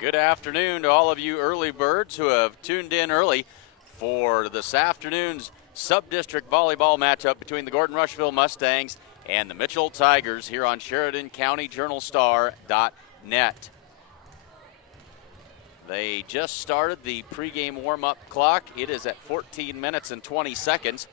Good afternoon to all of you early birds who have tuned in early for this afternoon's Subdistrict volleyball matchup between the Gordon-Rushville Mustangs and the Mitchell Tigers here on SheridanCountyJournalStar.net. They just started the pregame warm-up clock. It is at 14 minutes and 20 seconds.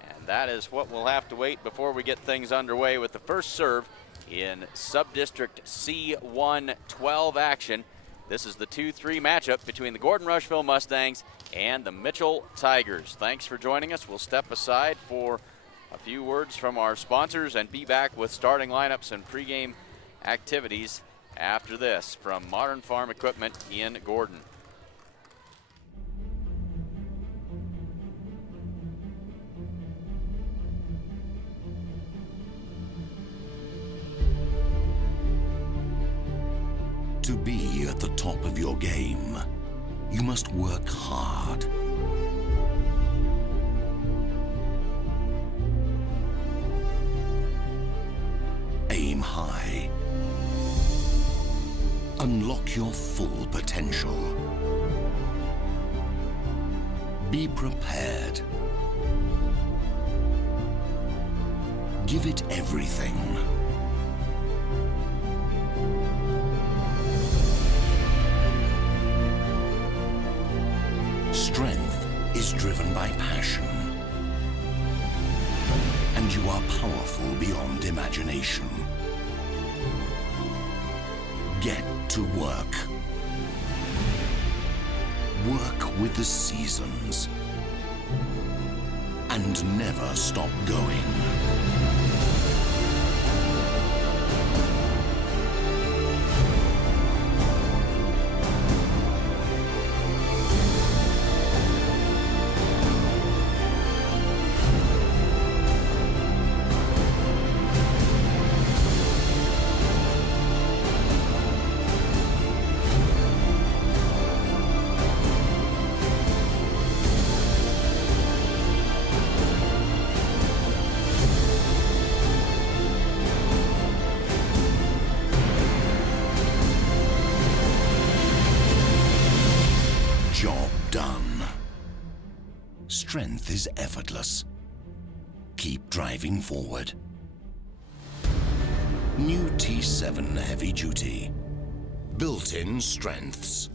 And that is what we'll have to wait before we get things underway with the first serve in Subdistrict C1-12 action. This is the 2-3 matchup between the Gordon-Rushville Mustangs and the Mitchell Tigers. Thanks for joining us. We'll step aside for a few words from our sponsors and be back with starting lineups and pregame activities after this from Modern Farm Equipment in Gordon. To be at the top of your game, you must work hard. Aim high. Unlock your full potential. Be prepared. Give it everything. Strength is driven by passion, and you are powerful beyond imagination. Get to work. Work with the seasons, and never stop going. Job done. Strength is effortless. Keep driving forward. New T7 Heavy Duty. Built-in strengths.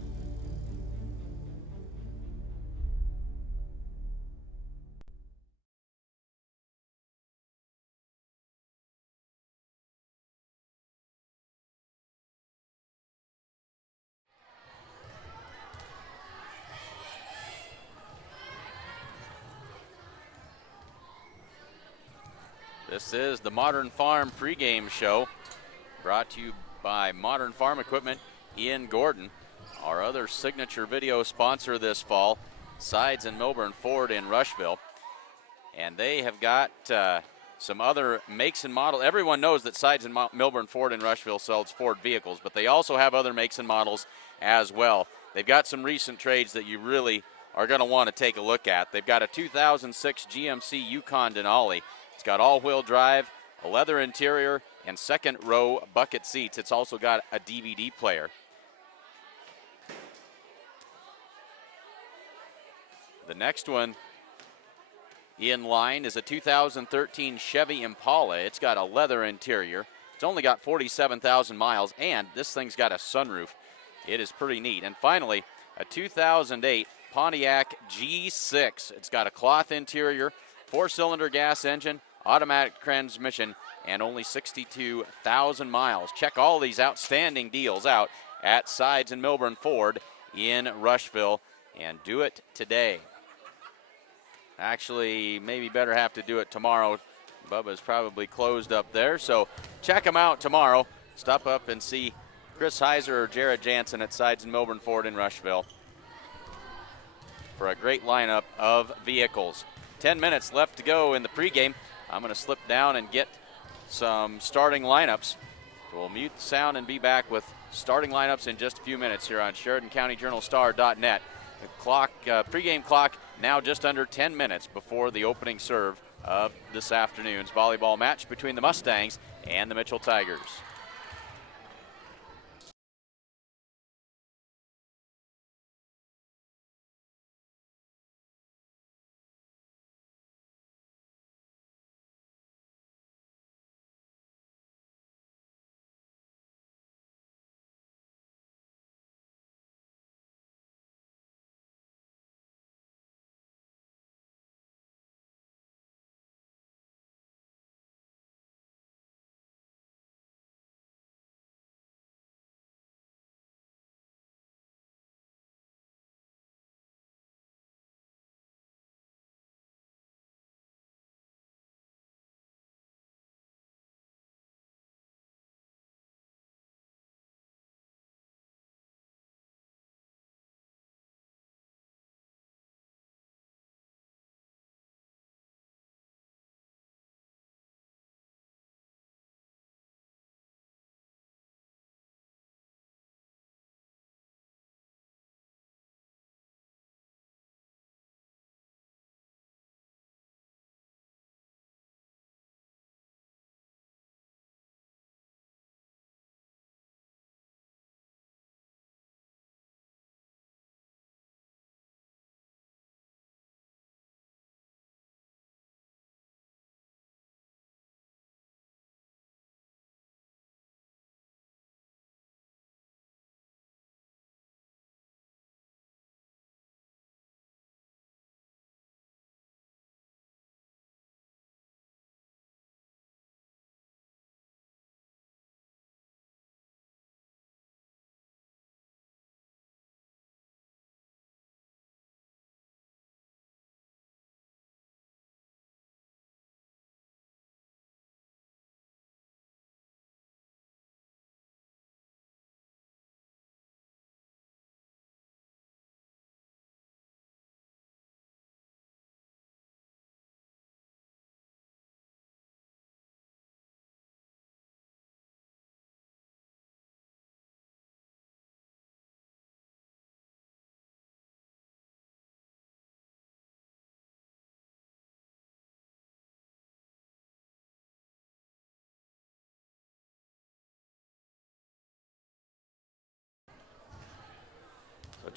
This is the Modern Farm pregame show brought to you by Modern Farm Equipment in Gordon. Our other signature video sponsor this fall, Sides and Milburn Ford in Rushville. And they have got some other makes and models. Everyone knows that Sides and Milburn Ford in Rushville sells Ford vehicles, but they also have other makes and models as well. They've got some recent trades that you really are going to want to take a look at. They've got a 2006 GMC Yukon Denali. It's got all-wheel drive, a leather interior, and second-row bucket seats. It's also got a DVD player. The next one in line is a 2013 Chevy Impala. It's got a leather interior. It's only got 47,000 miles, and this thing's got a sunroof. It is pretty neat. And finally, a 2008 Pontiac G6. It's got a cloth interior, 4-cylinder gas engine, automatic transmission, and only 62,000 miles. Check all these outstanding deals out at Sides and Milburn Ford in Rushville, and do it today. Actually, maybe better have to do it tomorrow. Bubba's probably closed up there, so check them out tomorrow. Stop up and see Chris Heiser or Jared Jansen at Sides and Milburn Ford in Rushville for a great lineup of vehicles. 10 minutes left to go in the pregame. I'm going to slip down and get some starting lineups. We'll mute the sound and be back with starting lineups in just a few minutes here on SheridanCountyJournalStar.net. The clock, pregame clock, now just under 10 minutes before the opening serve of this afternoon's volleyball match between the Mustangs and the Mitchell Tigers.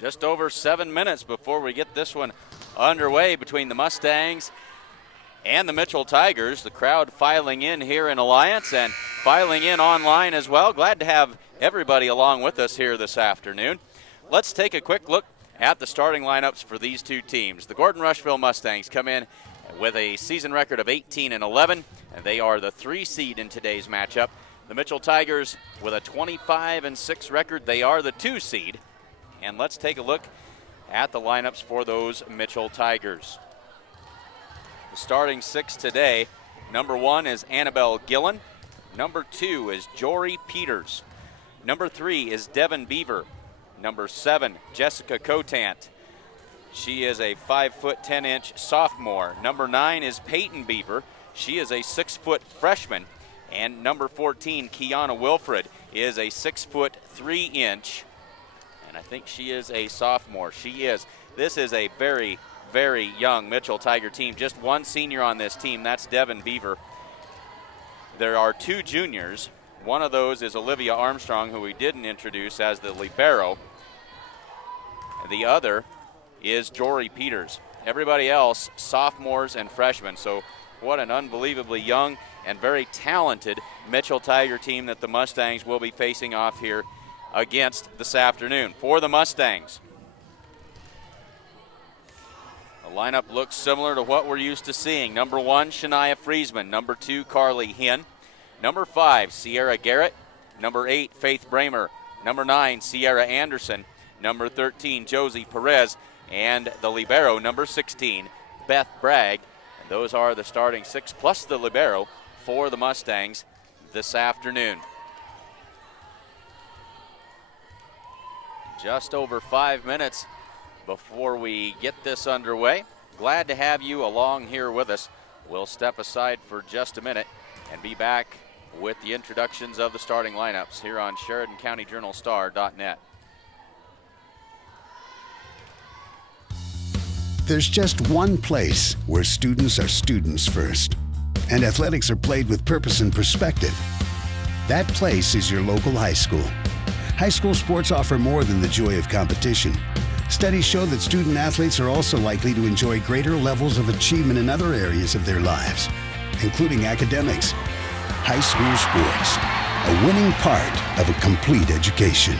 Just over 7 minutes before we get this one underway between the Mustangs and the Mitchell Tigers. The crowd filing in here in Alliance and filing in online as well. Glad to have everybody along with us here this afternoon. Let's take a quick look at the starting lineups for these two teams. The Gordon-Rushville Mustangs come in with a season record of 18-11, and they are the 3 seed in today's matchup. The Mitchell Tigers with a 25-6 record, they are the 2 seed. And let's take a look at the lineups for those Mitchell Tigers. The starting 6 today, number 1 is Annabelle Gillen. Number 2 is Jory Peters. Number 3 is Devin Beaver. Number 7, Jessica Cotant. She is a 5'10" sophomore. Number 9 is Peyton Beaver. She is a 6' freshman. And number 14, Kiana Wilfred, is a 6'3", and I think she is a sophomore. She is. This is a very, very young Mitchell Tiger team. Just one senior on this team. That's Devin Beaver. There are 2 juniors. One of those is Olivia Armstrong, who we didn't introduce as the libero. The other is Jory Peters. Everybody else, sophomores and freshmen. So what an unbelievably young and very talented Mitchell Tiger team that the Mustangs will be facing off here against this afternoon. For the Mustangs, the lineup looks similar to what we're used to seeing. Number 1, Shania Friesman. Number 2, Carly Hinn. Number 5, Sierra Garrett. Number 8, Faith Bramer. Number 9, Sierra Anderson. Number 13, Josie Perez. And the libero, number 16, Beth Bragg. And those are the starting 6 plus the libero for the Mustangs this afternoon. Just over 5 minutes before we get this underway. Glad to have you along here with us. We'll step aside for just a minute and be back with the introductions of the starting lineups here on SheridanCountyJournalStar.net. There's just one place where students are students first, and athletics are played with purpose and perspective. That place is your local high school. High school sports offer more than the joy of competition. Studies show that student athletes are also likely to enjoy greater levels of achievement in other areas of their lives, including academics. High school sports, a winning part of a complete education.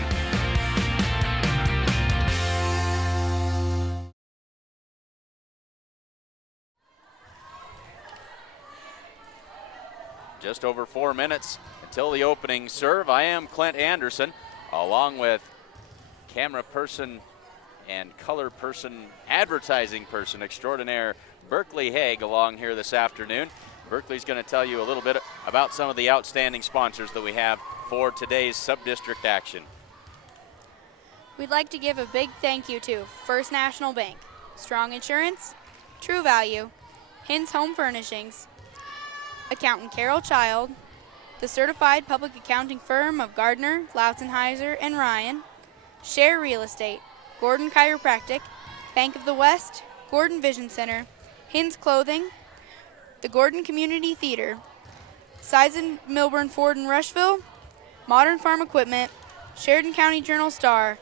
Just over 4 minutes until the opening serve. I am Clint Anderson, along with camera person and color person, advertising person extraordinaire, Berkeley Haig, along here this afternoon. Berkeley's going to tell you a little bit about some of the outstanding sponsors that we have for today's Subdistrict action. We'd like to give a big thank you to First National Bank, Strong Insurance, True Value, Hin's Home Furnishings, Accountant Carol Child, the certified public accounting firm of Gardner, Lautenheiser, and Ryan, Share Real Estate, Gordon Chiropractic, Bank of the West, Gordon Vision Center, Hin's Clothing, the Gordon Community Theater, Sison, Milburn, Ford, and Rushville, Modern Farm Equipment, Sheridan County Journal-Star,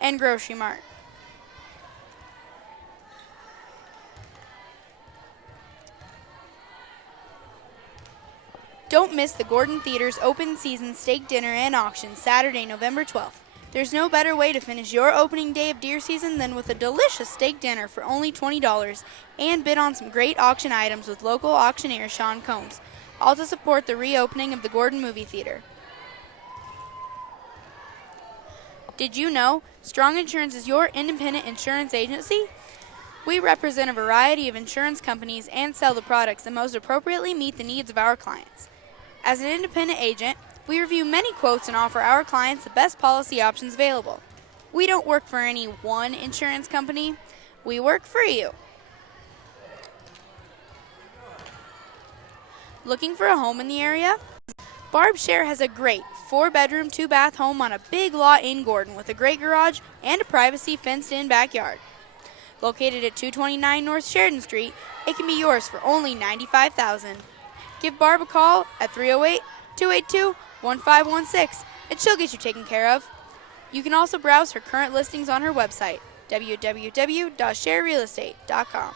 and Grocery Mart. Don't miss the Gordon Theater's open season steak dinner and auction Saturday, November 12th. There's no better way to finish your opening day of deer season than with a delicious steak dinner for only $20 and bid on some great auction items with local auctioneer Sean Combs, all to support the reopening of the Gordon Movie Theater. Did you know Strong Insurance is your independent insurance agency? We represent a variety of insurance companies and sell the products that most appropriately meet the needs of our clients. As an independent agent, we review many quotes and offer our clients the best policy options available. We don't work for any one insurance company. We work for you. Looking for a home in the area? Barb Share has a great 4-bedroom, 2-bath home on a big lot in Gordon with a great garage and a privacy fenced-in backyard. Located at 229 North Sheridan Street, it can be yours for only $95,000. Give Barb a call at 308-282-1516 and she'll get you taken care of. You can also browse her current listings on her website. www.sharerealestate.com.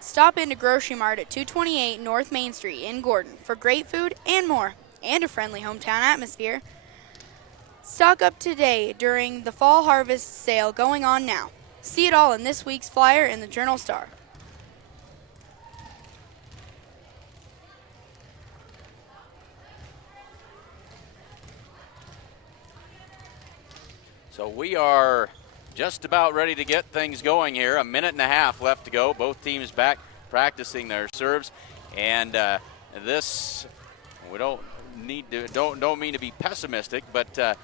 Stop into Grocery Mart at 228 North Main Street in Gordon for great food and more, and a friendly hometown atmosphere. Stock up today during the fall harvest sale going on now. See it all in this week's flyer in the Journal-Star. So we are just about ready to get things going here. A minute and a half left to go. Both teams back practicing their serves, and this we don't mean to be pessimistic, but the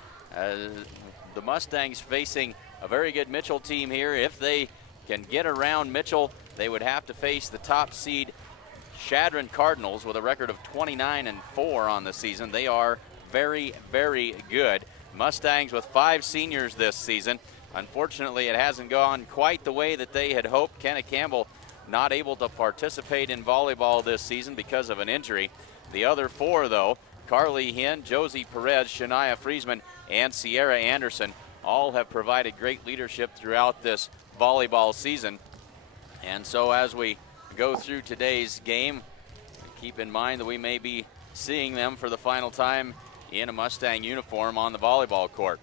Mustangs facing a very good Mitchell team here. If they can get around Mitchell, they would have to face the top seed Shadron Cardinals with a record of 29-4 on the season. They are very, very good. Mustangs with 5 seniors this season. Unfortunately, it hasn't gone quite the way that they had hoped. Kenna Campbell not able to participate in volleyball this season because of an injury. The other 4, though, Carly Hinn, Josie Perez, Shania Friesman, and Sierra Anderson, all have provided great leadership throughout this volleyball season. And so as we go through today's game, keep in mind that we may be seeing them for the final time in a Mustang uniform on the volleyball court.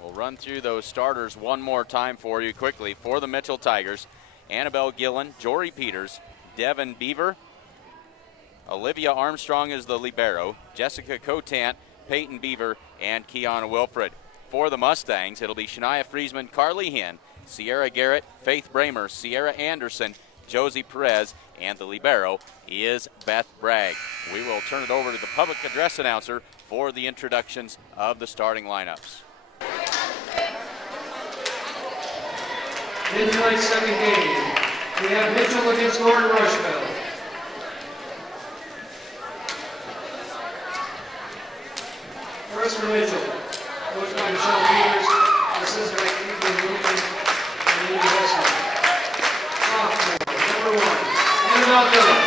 We'll run through those starters one more time for you quickly. For the Mitchell Tigers, Annabelle Gillen, Jory Peters, Devin Beaver, Olivia Armstrong is the libero, Jessica Cotant, Peyton Beaver, and Kiana Wilfred. For the Mustangs, it'll be Shania Friesman, Carly Hinn, Sierra Garrett, Faith Bramer, Sierra Anderson, Josie Perez, and the libero is Beth Bragg. We will turn it over to the public address announcer for the introductions of the starting lineups. In tonight's second game, we have Mitchell against Gordon-Rushville. First for Mitchell, coached by Michelle Peters, assistant by Caitlin Wilkins, and Amy Westman. Sophomore, number 1, Annabelle Gillen.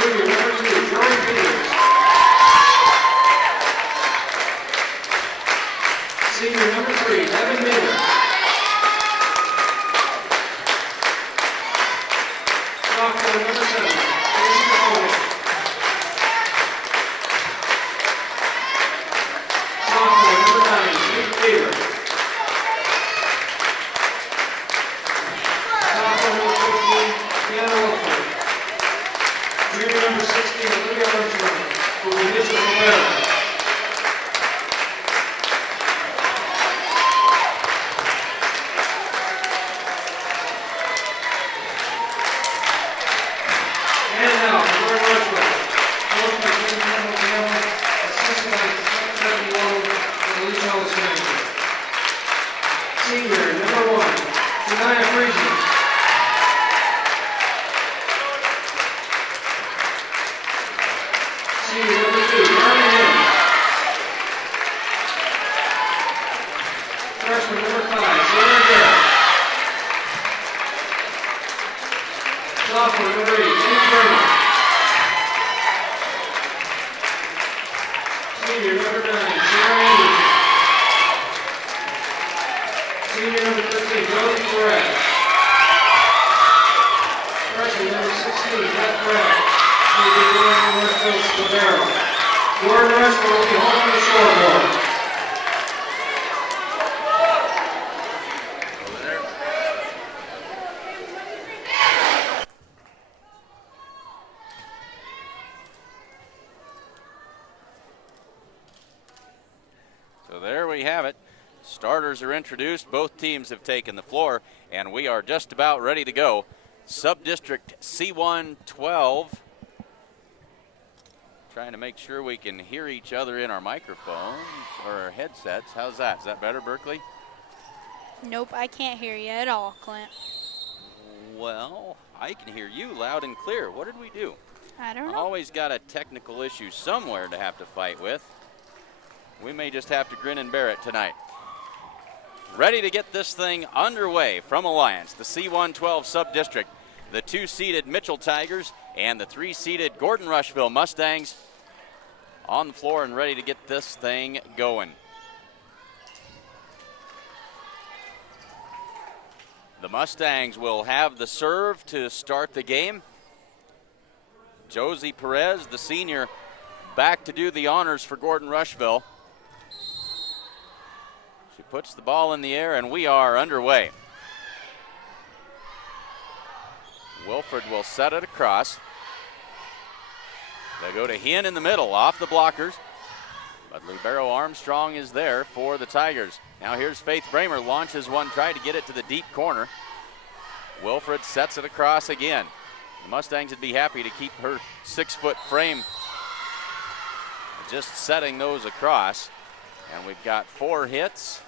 Junior, number 2, Jory Peters. Senior, number 3, Devin Miller. Sophomore, number 7, Jessica Cohen. Sophomore, number 9, Faith Beaver. Sophomore, number 15, Kiana Wilford. Junior, number 16, Olivia Armstrong, who will be Mitchell's libero. And now, Gordon-Rushville, coached by Caitlin Wilkins, assistant by Stephanie Lowe, and Alicia Olsen. Senior, number 1, Shania Friesman. Senior, number 2, Carly Hinn. Freshman, number 5, Sierra Garrett. Sophomore, number 8, Faith Bramer. Senior, number 9, Sierra Anderson. Senior, number 13, Josie Perez. Freshman, number 16, Beth Bragg, who will be Gordon-Rushville's libero. Gordon-Rushville will be home on the scoreboard. So there we have it. Starters are introduced. Both teams have taken the floor, and we are just about ready to go. Subdistrict C1-12. Trying to make sure we can hear each other in our microphones or our headsets. How's that? Is that better, Berkeley? Nope, I can't hear you at all, Clint. Well, I can hear you loud and clear. What did we do? I don't know. Always got a technical issue somewhere to have to fight with. We may just have to grin and bear it tonight. Ready to get this thing underway from Alliance, the C1-12 Subdistrict, the 2-seeded Mitchell Tigers and the 3-seeded Gordon-Rushville Mustangs on the floor and ready to get this thing going. The Mustangs will have the serve to start the game. Josie Perez, the senior, back to do the honors for Gordon-Rushville. She puts the ball in the air, and we are underway. Wilfred will set it across. They go to Hinn in the middle, off the blockers. But libero Armstrong is there for the Tigers. Now here's Faith Bramer, launches one, tried to get it to the deep corner. Wilfred sets it across again. The Mustangs would be happy to keep her 6-foot frame just setting those across. And we've got 4 hits.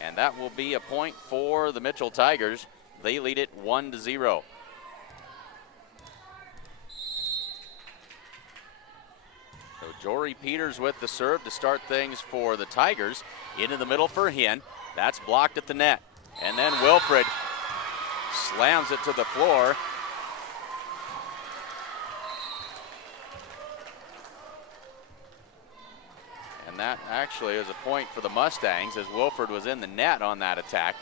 And that will be a point for the Mitchell Tigers. They lead it 1-0. So Jory Peters with the serve to start things for the Tigers. Into the middle for Hinn. That's blocked at the net. And then Wilfred slams it to the floor. And that actually is a point for the Mustangs as Wilfred was in the net on that attack.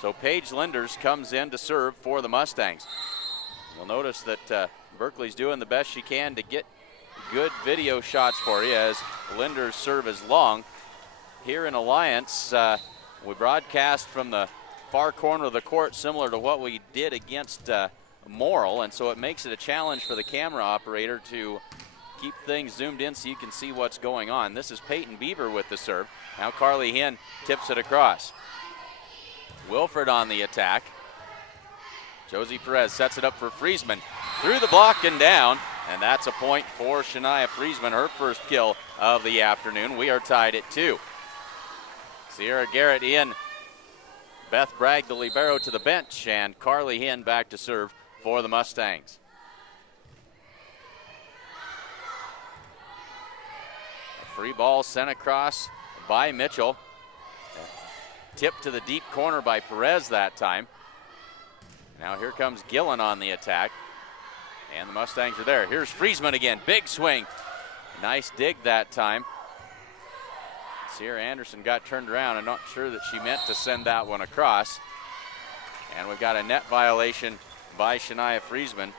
So Paige Linders comes in to serve for the Mustangs. You'll notice that Berkeley's doing the best she can to get good video shots for you as Linders' serve is long. Here in Alliance, we broadcast from the far corner of the court, similar to what we did against Morrill, and so it makes it a challenge for the camera operator to keep things zoomed in so you can see what's going on. This is Peyton Beaver with the serve. Now Carly Hinn tips it across. Wilfred on the attack. Josie Perez sets it up for Friesman. Through the block and down, and that's a point for Shania Friesman, her first kill of the afternoon. We are tied at 2. Sierra Garrett in. Beth Bragg, the libero, to the bench, and Carly Hinn back to serve for the Mustangs. A free ball sent across by Mitchell. Tipped to the deep corner by Perez that time. Now here comes Gillen on the attack, and the Mustangs are there. Here's Friesman again, big swing. Nice dig that time. Sierra Anderson got turned around. I'm not sure that she meant to send that one across. And we've got a net violation by Shania Friesman.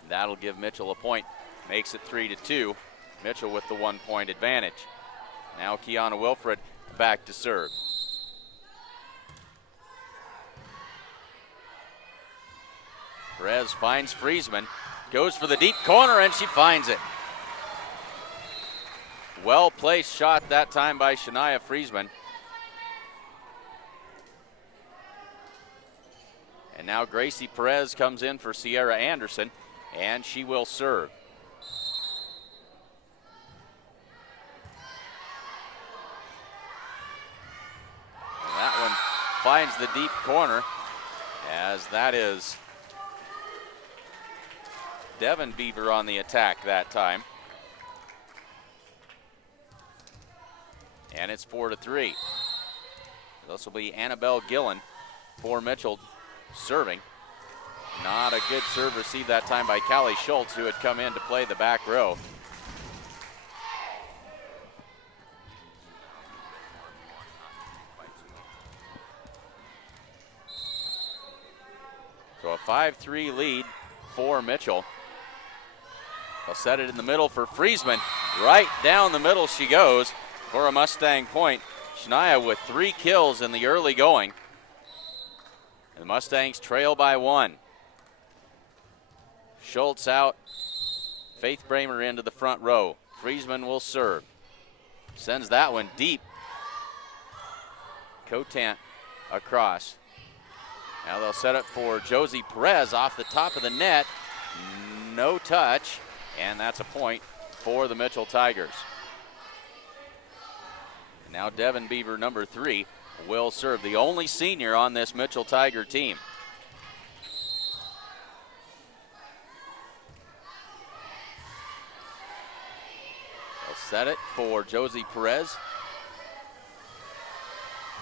And that'll give Mitchell a point. Makes it 3-2. Mitchell with the 1-point advantage. Now Kiana Wilfred back to serve. Perez finds Friesman. Goes for the deep corner, and she finds it. Well-placed shot that time by Shania Friesman. And now Gracie Perez comes in for Sierra Anderson, and she will serve. And that one finds the deep corner, as that is Devin Beaver on the attack that time. And it's 4-3. This will be Annabelle Gillen for Mitchell serving. Not a good serve received that time by Callie Schultz, who had come in to play the back row. So a 5-3 lead for Mitchell. They'll set it in the middle for Friesman. Right down the middle she goes for a Mustang point. Shania with 3 kills in the early going. And the Mustangs trail by 1. Schultz out. Faith Bramer into the front row. Friesman will serve. Sends that one deep. Cotant across. Now they'll set it for Josie Perez off the top of the net. No touch, and that's a point for the Mitchell Tigers. Now Devin Beaver, number 3, will serve, the only senior on this Mitchell Tiger team. set it for Josie Perez.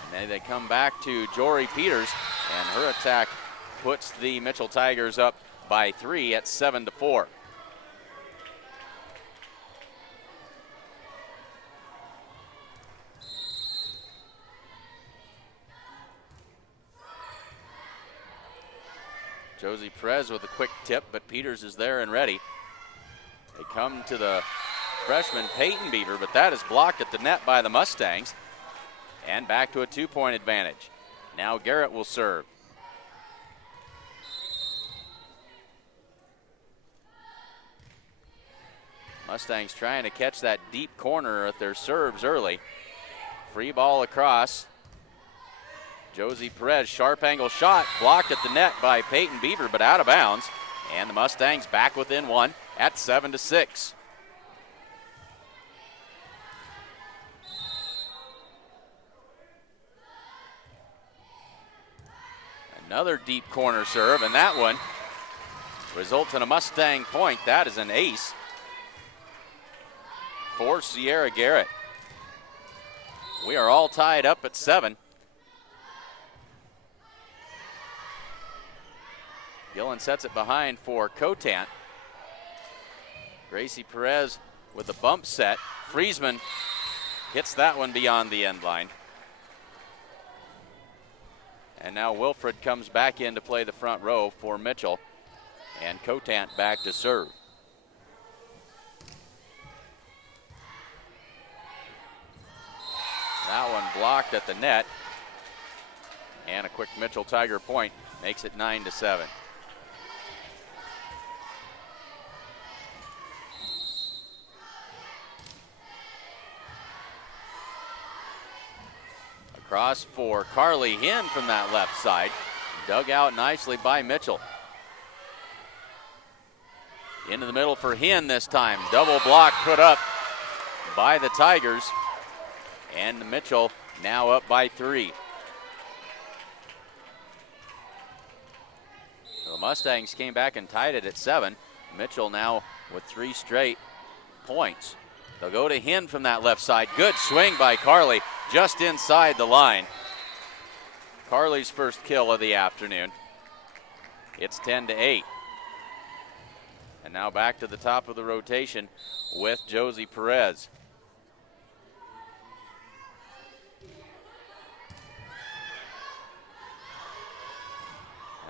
And then they come back to Jory Peters, and her attack puts the Mitchell Tigers up by 3 at 7-4. Josie Perez with a quick tip, but Peters is there and ready. They come to the freshman Peyton Beaver, but that is blocked at the net by the Mustangs. And back to a 2-point advantage. Now Garrett will serve. Mustangs trying to catch that deep corner at their serves early. Free ball across. Josie Perez, sharp angle shot, blocked at the net by Peyton Beaver, but out of bounds. And the Mustangs back within 1 at 7-6. Another deep corner serve, and that one results in a Mustang point. That is an ace for Sierra Garrett. We are all tied up at 7. Gillen sets it behind for Cotant. Gracie Perez with a bump set. Friesman hits that one beyond the end line. And now Wilfred comes back in to play the front row for Mitchell. And Cotant back to serve. That one blocked at the net. And a quick Mitchell Tiger point makes it 9-7. Cross for Carly Hinn from that left side. Dug out nicely by Mitchell. Into the middle for Hinn this time. Double block put up by the Tigers. And Mitchell now up by 3. So the Mustangs came back and tied it at 7. Mitchell now with 3 straight points. They'll go to Hinn from that left side. Good swing by Carly, just inside the line. Carly's first kill of the afternoon. It's 10-8. And now back to the top of the rotation with Josie Perez.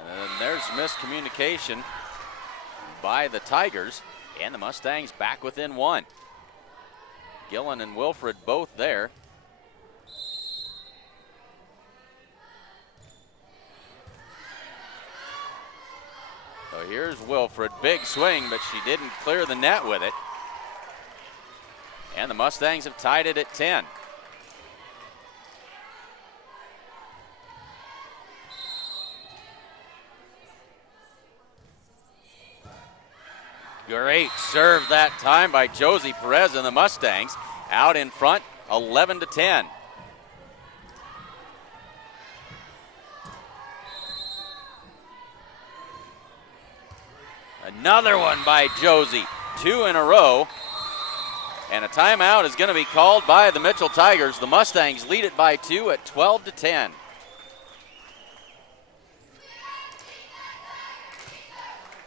And then there's miscommunication by the Tigers, and the Mustangs back within 1. Gillen and Wilfred both there. So here's Wilfred, big swing, but she didn't clear the net with it. And the Mustangs have tied it at 10. Great serve that time by Josie Perez and the Mustangs. Out in front, 11-10. Another one by Josie. 2 in a row. And a timeout is going to be called by the Mitchell Tigers. The Mustangs lead it by 2 at 12-10.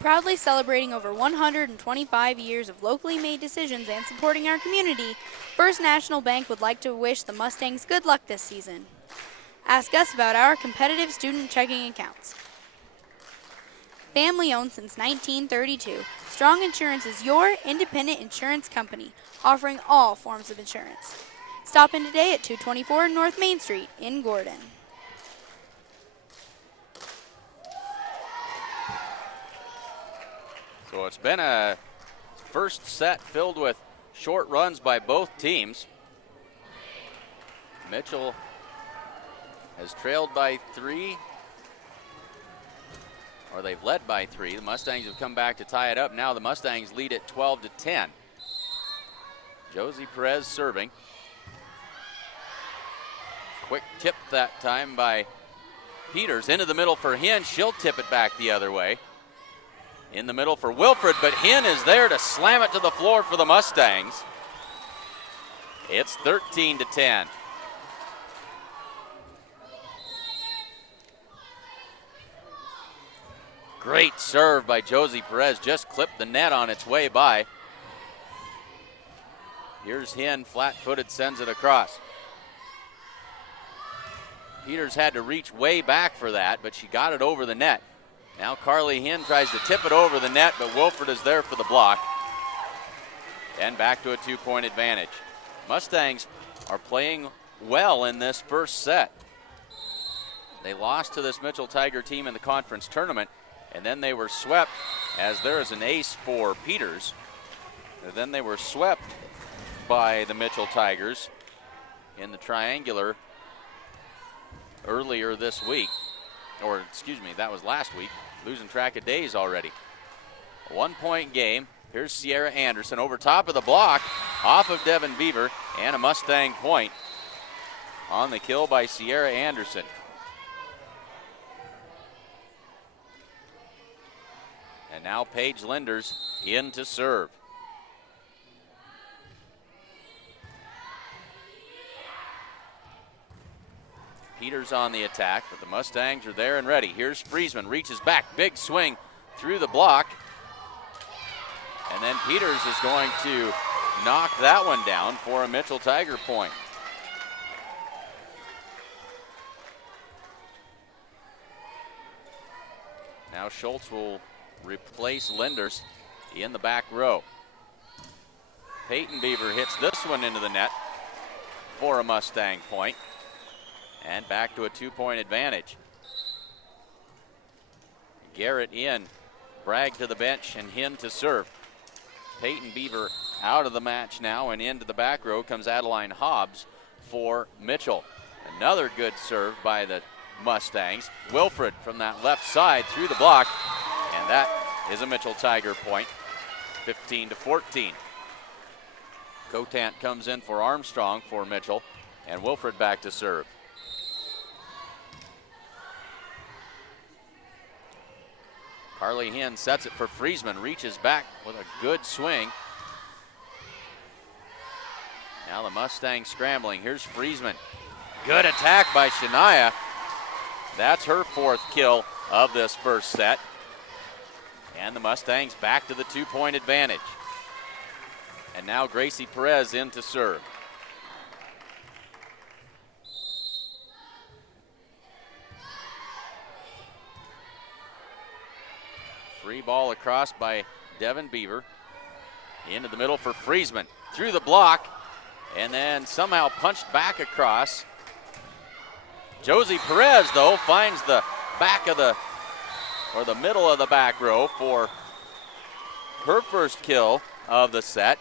Proudly celebrating over 125 years of locally made decisions and supporting our community, First National Bank would like to wish the Mustangs good luck this season. Ask us about our competitive student checking accounts. Family owned since 1932, Strong Insurance is your independent insurance company, offering all forms of insurance. Stop in today at 224 North Main Street in Gordon. So it's been a first set filled with short runs by both teams. Mitchell has trailed by 3, or they've led by 3. The Mustangs have come back to tie it up. Now the Mustangs lead at 12-10. Josie Perez serving. Quick tip that time by Peters. Into the middle for Hinn. She'll tip it back the other way. In the middle for Wilfred, but Hinn is there to slam it to the floor for the Mustangs. It's 13-10. Great serve by Josie Perez, just clipped the net on its way by. Here's Hinn, flat-footed, sends it across. Peters had to reach way back for that, but she got it over the net. Now Carly Hinn tries to tip it over the net, but Wilfred is there for the block. And back to a 2-point advantage. Mustangs are playing well in this first set. They lost to this Mitchell Tiger team in the conference tournament, and then they were swept, as there is an ace for Peters. And then they were swept by the Mitchell Tigers in the triangular earlier this week. Or, excuse me, that was last week. Losing track of days already. A 1-point game. Here's Sierra Anderson over top of the block, off of Devin Beaver, and a Mustang point on the kill by Sierra Anderson. And now Paige Linders in to serve. Peters on the attack, but the Mustangs are there and ready. Here's Friesman, reaches back, big swing through the block. And then Peters is going to knock that one down for a Mitchell Tiger point. Now Schultz will replace Linders in the back row. Peyton Beaver hits this one into the net for a Mustang point. And back to a 2-point advantage. Garrett in, Bragg to the bench, and Hinn to serve. Peyton Beaver out of the match now, and into the back row comes Adeline Hobbs for Mitchell. Another good serve by the Mustangs. Wilfred from that left side through the block, and that is a Mitchell Tiger point, 15-14. Cotant comes in for Armstrong for Mitchell, and Wilfred back to serve. Carly Hinn sets it for Friesman, reaches back with a good swing. Now the Mustangs scrambling. Here's Friesman. Good attack by Shania. That's her 4th kill of this first set. And the Mustangs back to the 2-point advantage. And now Gracie Perez in to serve. Free ball across by Devin Beaver. Into the middle for Friesman. Through the block, and then somehow punched back across. Josie Perez, though, finds the back of the, or the middle of the back row for her first kill of the set.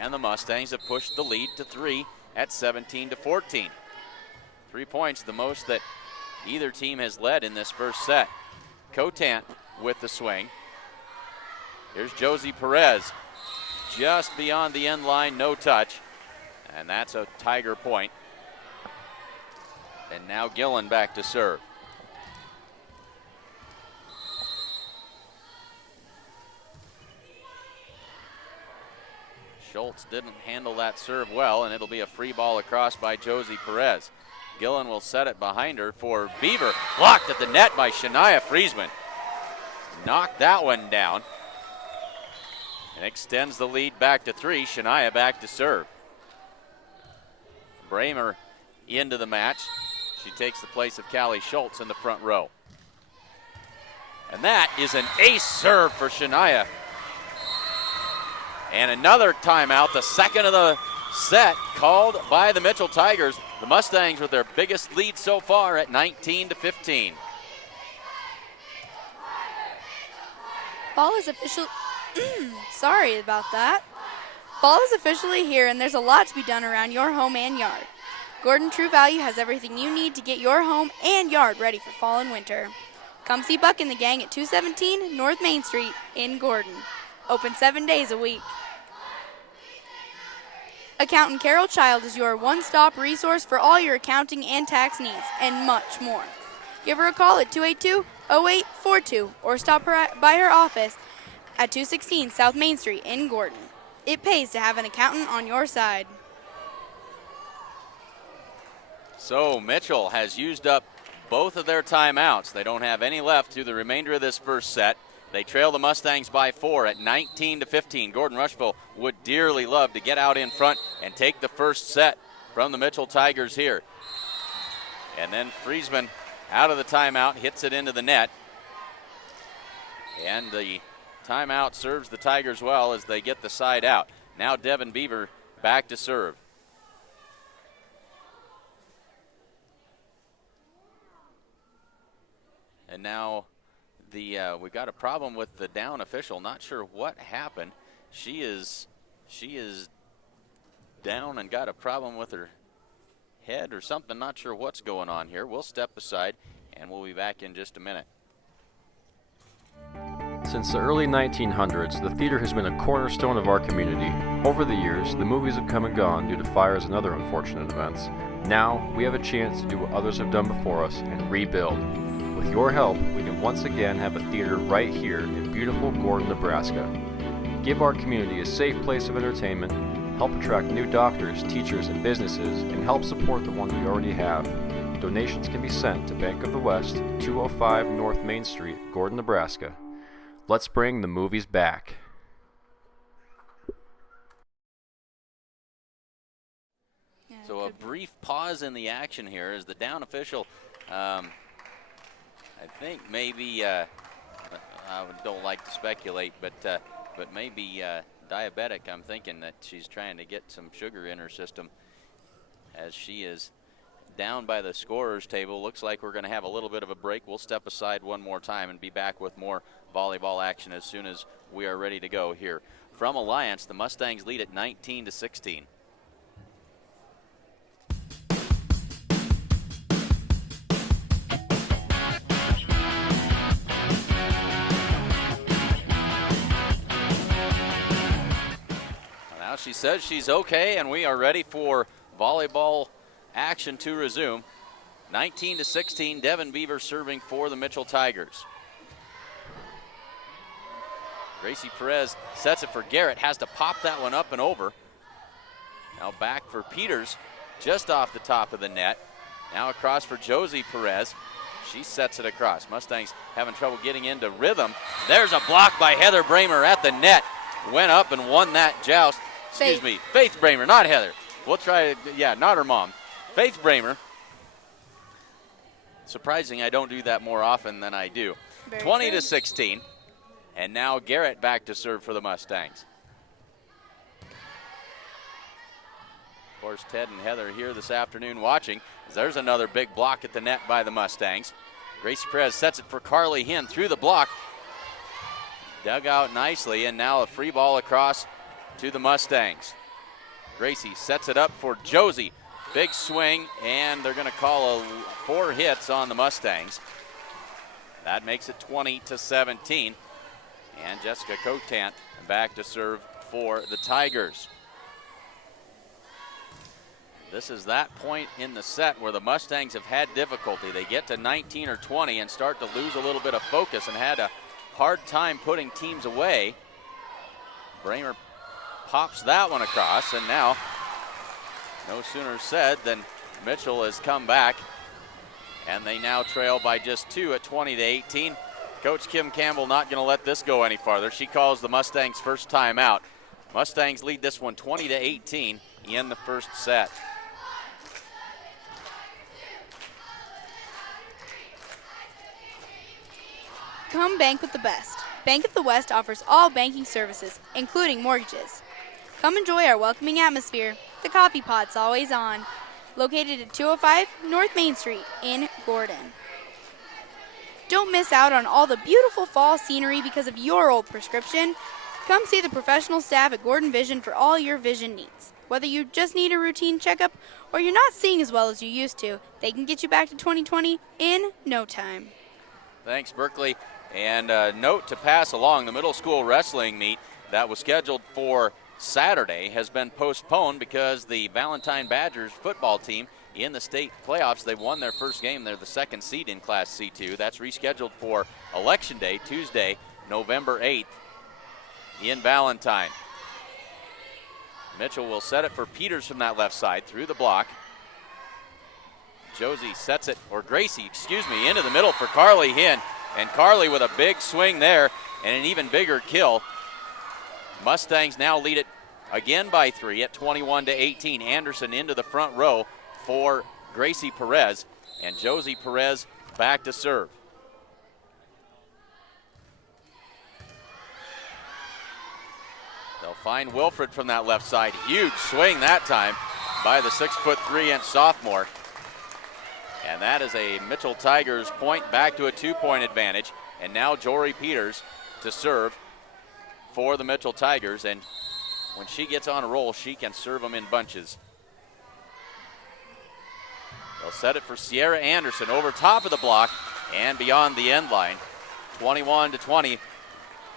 And the Mustangs have pushed the lead to 3 at 17-14. 3 points, the most that either team has led in this first set. Cotant with the swing. Here's Josie Perez, just beyond the end line, no touch. And that's a Tiger point. And now Gillen back to serve. Schultz didn't handle that serve well, and it'll be a free ball across by Josie Perez. Gillen will set it behind her for Beaver. Blocked at the net by Shania Friesman. Knocked that one down. And extends the lead back to 3. Shania back to serve. Bramer into the match. She takes the place of Callie Schultz in the front row. And that is an ace serve for Shania. And another timeout, the second of the set, called by the Mitchell Tigers. The Mustangs with their biggest lead so far at 19-15. Fall is officially, sorry about that. Fall is officially here, and there's a lot to be done around your home and yard. Gordon True Value has everything you need to get your home and yard ready for fall and winter. Come see Buck and the gang at 217 North Main Street in Gordon. Open 7 days a week. Accountant Carol Child is your one-stop resource for all your accounting and tax needs, and much more. Give her a call at 282-0842 or stop by her office at 216 South Main Street in Gordon. It pays to have an accountant on your side. So Mitchell has used up both of their timeouts. They don't have any left through the remainder of this first set. They trail the Mustangs by 4 at 19-15. Gordon-Rushville would dearly love to get out in front and take the first set from the Mitchell Tigers here. And then Friesman out of the timeout, hits it into the net. And the timeout serves the Tigers well as they get the side out. Now Devin Beaver back to serve. And now we've got a problem with the down official. Not sure what happened. She is down and got a problem with her head or something. Not sure what's going on here. We'll step aside and we'll be back in just a minute. Since the early 1900s, the theater has been a cornerstone of our community. Over the years, the movies have come and gone due to fires and other unfortunate events. Now, we have a chance to do what others have done before us and rebuild. With your help, we can once again have a theater right here in beautiful Gordon, Nebraska. Give our community a safe place of entertainment, help attract new doctors, teachers, and businesses, and help support the ones we already have. Donations can be sent to Bank of the West, 205 North Main Street, Gordon, Nebraska. Let's bring the movies back. So a brief pause in the action here as the down official, I think maybe, I don't like to speculate, but maybe diabetic. I'm thinking that she's trying to get some sugar in her system as she is down by the scorer's table. Looks like we're going to have a little bit of a break. We'll step aside one more time and be back with more volleyball action as soon as we are ready to go here. From Alliance, the Mustangs lead at 19-16. Now she says she's okay, and we are ready for volleyball action to resume. 19-16, Devin Beaver serving for the Mitchell Tigers. Gracie Perez sets it for Garrett, has to pop that one up and over. Now back for Peters, just off the top of the net. Now across for Josie Perez. She sets it across. Mustangs having trouble getting into rhythm. There's a block by Heather Bramer at the net. Went up and won that joust. Excuse me, Faith Bramer, not Heather. We'll try, yeah, not her mom. Faith Bramer. Surprising I don't do that more often than I do. 20-16. And now Garrett back to serve for the Mustangs. Of course, Ted and Heather here this afternoon watching. There's another big block at the net by the Mustangs. Gracie Perez sets it for Carly Hinn through the block. Dug out nicely, and now a free ball across to the Mustangs. Gracie sets it up for Josie. Big swing, and they're going to call 4 hits on the Mustangs. That makes it 20-17. And Jessica Cotant back to serve for the Tigers. This is that point in the set where the Mustangs have had difficulty. They get to 19 or 20 and start to lose a little bit of focus and had a hard time putting teams away. Bramer pops that one across, and now no sooner said than Mitchell has come back, and they now trail by just 2 at 20-18. Coach Kim Campbell not going to let this go any farther. She calls the Mustangs' first time out. Mustangs lead this one 20-18 in the first set. Come bank with the best. Bank of the West offers all banking services, including mortgages. Come enjoy our welcoming atmosphere. The coffee pot's always on. Located at 205 North Main Street in Gordon. Don't miss out on all the beautiful fall scenery because of your old prescription. Come see the professional staff at Gordon Vision for all your vision needs. Whether you just need a routine checkup or you're not seeing as well as you used to, they can get you back to 2020 in no time. Thanks, Berkeley. And a note to pass along, the middle school wrestling meet that was scheduled for Saturday has been postponed because the Valentine Badgers football team in the state playoffs, they've won their first game. They're the second seed in Class C2. That's rescheduled for Election Day, Tuesday, November 8th in Valentine. Mitchell will set it for Peters from that left side through the block. Josie sets it, or Gracie, excuse me, into the middle for Carly Hinn. And Carly with a big swing there and an even bigger kill. Mustangs now lead it again by 3 at 21-18. Anderson into the front row for Gracie Perez, and Josie Perez back to serve. They'll find Wilfred from that left side. Huge swing that time by the 6'3" sophomore. And that is a Mitchell Tigers point, back to a 2-point advantage. And now Jory Peters to serve for the Mitchell Tigers. And when she gets on a roll, she can serve them in bunches. They'll set it for Sierra Anderson over top of the block and beyond the end line. 21-20,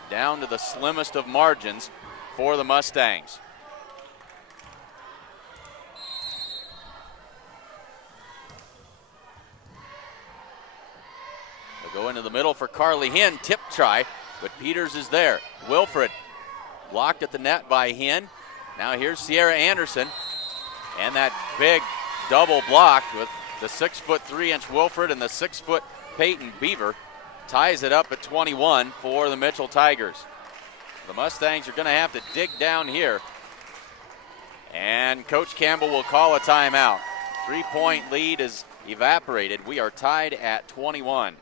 down to the slimmest of margins for the Mustangs. They'll go into the middle for Carly Hinn, tip try, but Peters is there. Wilfred blocked at the net by Hinn. Now here's Sierra Anderson, and that big double block with the 6'3" Wilfred and the 6-foot Peyton Beaver ties it up at 21 for the Mitchell Tigers. The Mustangs are going to have to dig down here, and Coach Campbell will call a timeout. 3-point lead is evaporated. We are tied at 21.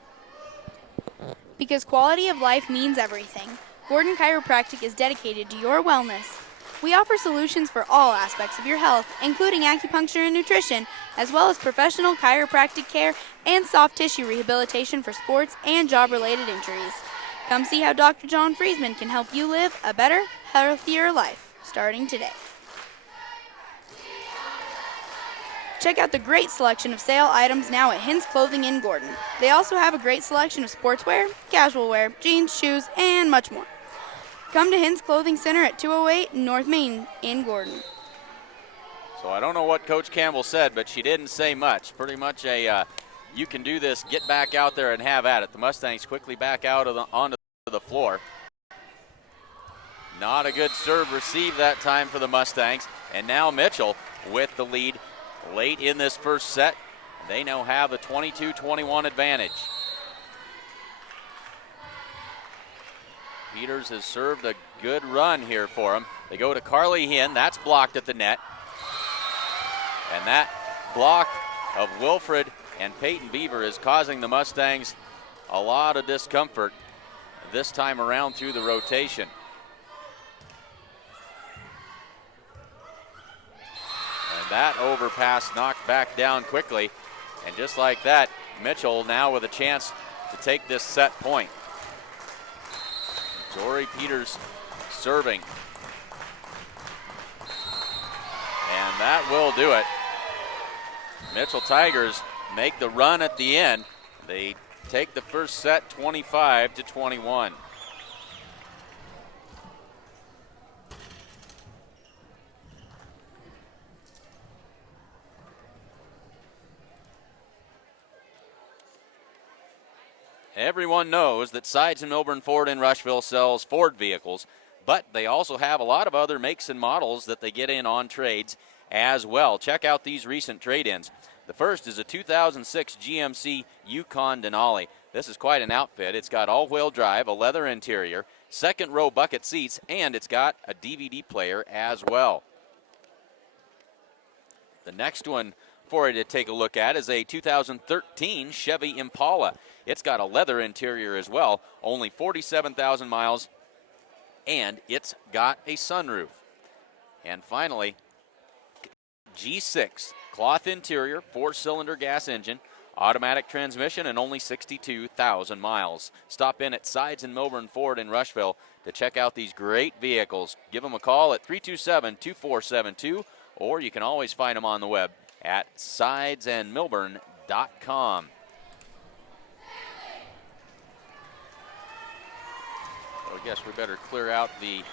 Because quality of life means everything, Gordon Chiropractic is dedicated to your wellness. We offer solutions for all aspects of your health, including acupuncture and nutrition, as well as professional chiropractic care and soft tissue rehabilitation for sports and job-related injuries. Come see how Dr. John Friesman can help you live a better, healthier life, starting today. Check out the great selection of sale items now at Hinn's Clothing in Gordon. They also have a great selection of sportswear, casual wear, jeans, shoes, and much more. Come to Hinn's Clothing Center at 208 North Main in Gordon. So I don't know what Coach Campbell said, but she didn't say much. Pretty much a you can do this, get back out there and have at it. The Mustangs quickly back out onto the floor. Not a good serve receive that time for the Mustangs. And now Mitchell with the lead late in this first set. They now have a 22-21 advantage. Peters has served a good run here for him. They go to Carly Hinn. That's blocked at the net. And that block of Wilfred and Peyton Beaver is causing the Mustangs a lot of discomfort this time around through the rotation. And that overpass knocked back down quickly. And just like that, Mitchell now with a chance to take this set point. Jory Peters serving. And that will do it. Mitchell Tigers make the run at the end. They take the first set 25-21. Everyone knows that Sides and Milburn Ford in Rushville sells Ford vehicles, but they also have a lot of other makes and models that they get in on trades as well. Check out these recent trade-ins. The first is a 2006 GMC Yukon Denali. This is quite an outfit. It's got all-wheel drive, a leather interior, second-row bucket seats, and it's got a DVD player as well. The next one for you to take a look at is a 2013 Chevy Impala. It's got a leather interior as well, only 47,000 miles, and it's got a sunroof. And finally, G6, cloth interior, 4-cylinder gas engine, automatic transmission, and only 62,000 miles. Stop in at Sides and Milburn Ford in Rushville to check out these great vehicles. Give them a call at 327-2472, or you can always find them on the web at sidesandmilburn.com. I guess we better clear out the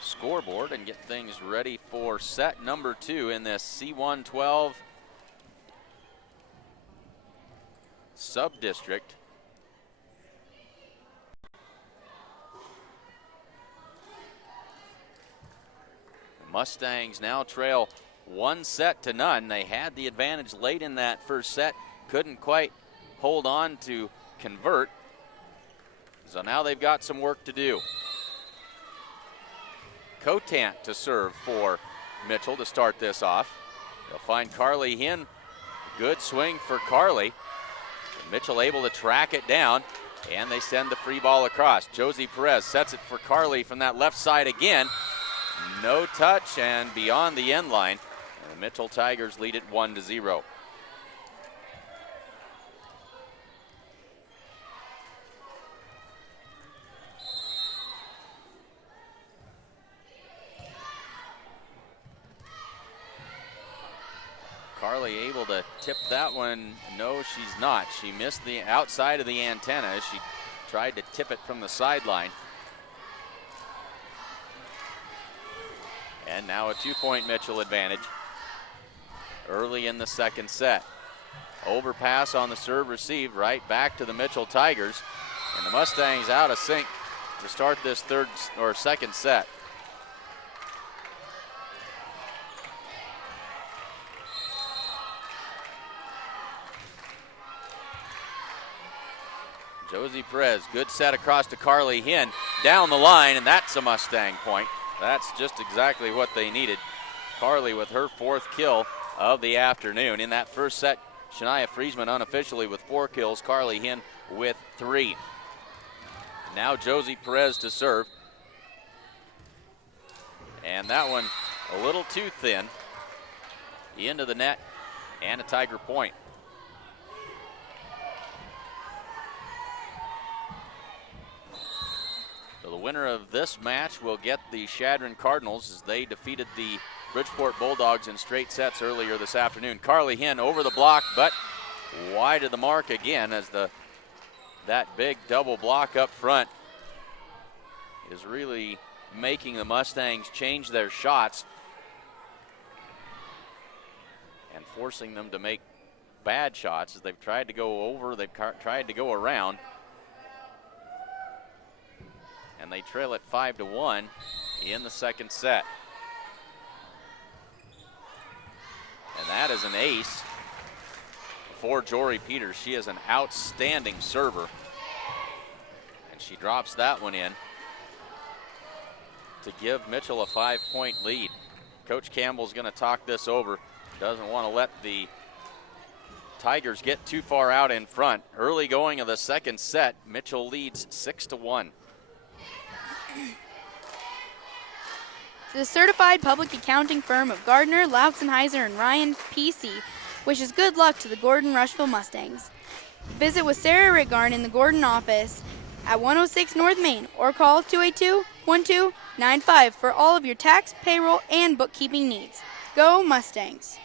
scoreboard and get things ready for set number 2 in this C1-12 Subdistrict. Mustangs now trail 1-0. They had the advantage late in that first set, couldn't quite hold on to convert. So now they've got some work to do. Cotant to serve for Mitchell to start this off. They'll find Carly Hinn. Good swing for Carly. Mitchell able to track it down, and they send the free ball across. Josie Perez sets it for Carly from that left side again. No touch and beyond the end line. And the Mitchell Tigers lead it 1-0. Carly able to tip that one. No, she's not. She missed the outside of the antenna as she tried to tip it from the sideline. And now a 2-point Mitchell advantage early in the second set. Overpass on the serve received right back to the Mitchell Tigers. And the Mustangs out of sync to start this second set. Josie Perez, good set across to Carly Hinn. Down the line, and that's a Mustang point. That's just exactly what they needed. Carly with her 4th kill of the afternoon. In that first set, Shania Friesman unofficially with 4 kills, Carly Hinn with 3. Now Josie Perez to serve. And that one a little too thin. Into the net and a Tiger point. So the winner of this match will get the Chadron Cardinals as they defeated the Bridgeport Bulldogs in straight sets earlier this afternoon. Carly Hinn over the block, but wide of the mark again as that big double block up front is really making the Mustangs change their shots and forcing them to make bad shots as they've tried to go over, they've tried to go around. And they trail it 5-1 in the second set. And that is an ace for Jory Peters. She is an outstanding server. And she drops that one in to give Mitchell a 5-point lead. Coach Campbell's going to talk this over. Doesn't want to let the Tigers get too far out in front. Early going of the second set, Mitchell leads 6-1. The certified public accounting firm of Gardner, Lautzenheiser, and Ryan PC wishes good luck to the Gordon-Rushville Mustangs. Visit with Sarah Ritgarn in the Gordon office at 106 North Main or call 282-1295 for all of your tax, payroll, and bookkeeping needs. Go Mustangs!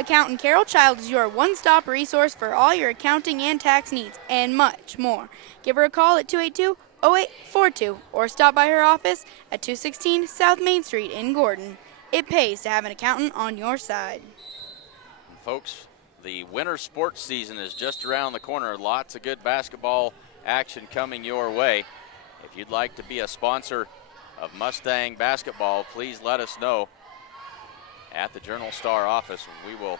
Accountant Carol Child is your one-stop resource for all your accounting and tax needs, and much more. Give her a call at 282-0842 or stop by her office at 216 South Main Street in Gordon. It pays to have an accountant on your side. And folks, the winter sports season is just around the corner. Lots of good basketball action coming your way. If you'd like to be a sponsor of Mustang basketball, please let us know at the Journal-Star office. We will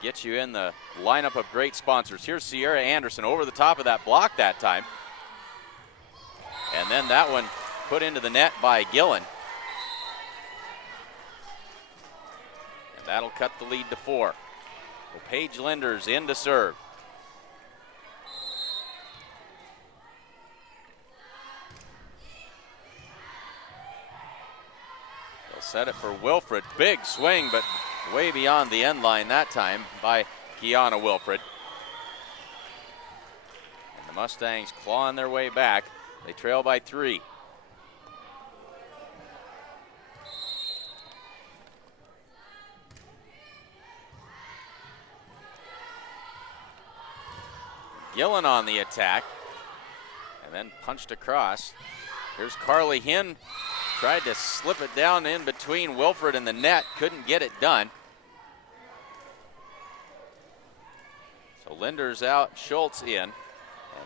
get you in the lineup of great sponsors. Here's Sierra Anderson over the top of that block that time. And then that one put into the net by Gillen. And that'll cut the lead to 4. So Paige Linders in to serve. Set it for Wilfred. Big swing, but way beyond the end line that time by Kiana Wilfred. And the Mustangs clawing their way back. They trail by 3. Gillen on the attack. And then punched across. Here's Carly Hinn. Tried to slip it down in between Wilfred and the net. Couldn't get it done. So Linders out, Schultz in. And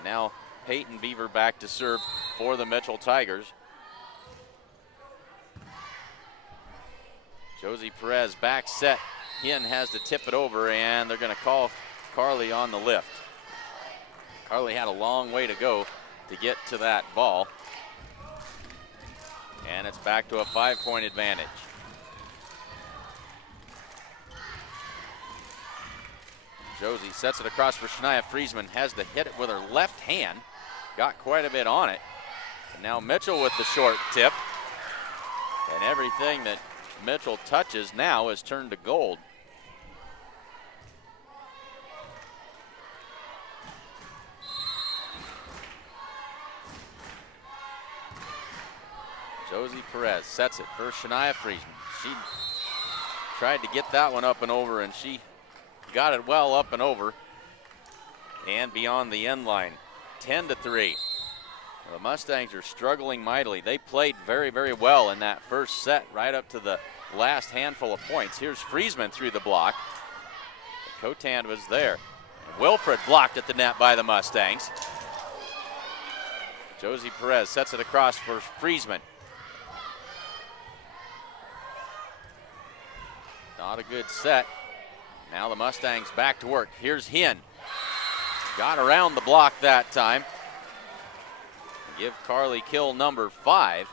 now Peyton Beaver back to serve for the Mitchell Tigers. Josie Perez back set. Hinn has to tip it over, and they're going to call Carly on the lift. Carly had a long way to go to get to that ball. And it's back to a 5-point advantage. Josie sets it across for Shania Friesman, has to hit it with her left hand. Got quite a bit on it. And now Mitchell with the short tip. And everything that Mitchell touches now is turned to gold. Josie Perez sets it for Shania Friesman. She tried to get that one up and over, and she got it well up and over and beyond the end line. 10-3. The Mustangs are struggling mightily. They played very, very well in that first set right up to the last handful of points. Here's Friesman through the block. Cotan was there. Wilfred blocked at the net by the Mustangs. Josie Perez sets it across for Friesman. Not a good set. Now the Mustangs back to work. Here's Hinn. Got around the block that time. Give Carly kill number 5.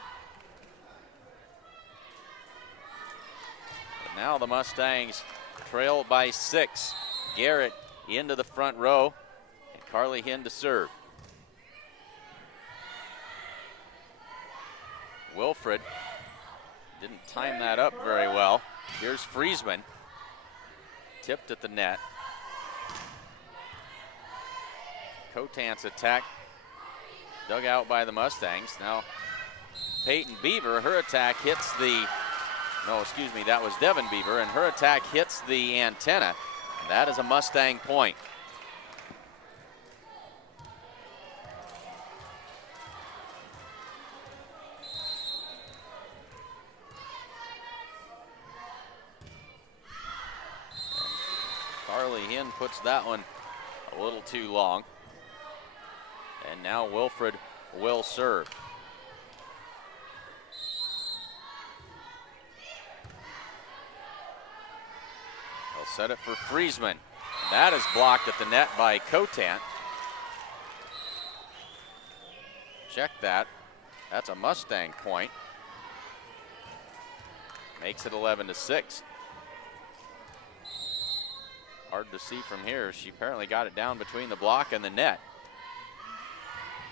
But now the Mustangs trail by 6. Garrett into the front row, and Carly Hinn to serve. Wilfred didn't time that up very well. Here's Friesman. Tipped at the net. Cotan's attack dug out by the Mustangs. Now Peyton Beaver, her attack hits the, no, excuse me, that was Devin Beaver, and her attack hits the antenna. And that is a Mustang point. Carly Hinn puts that one a little too long. And now Wilfred will serve. He'll set it for Friesman. That is blocked at the net by Cotant. Check that. That's a Mustang point. Makes it 11-6. Hard to see from here. She apparently got it down between the block and the net.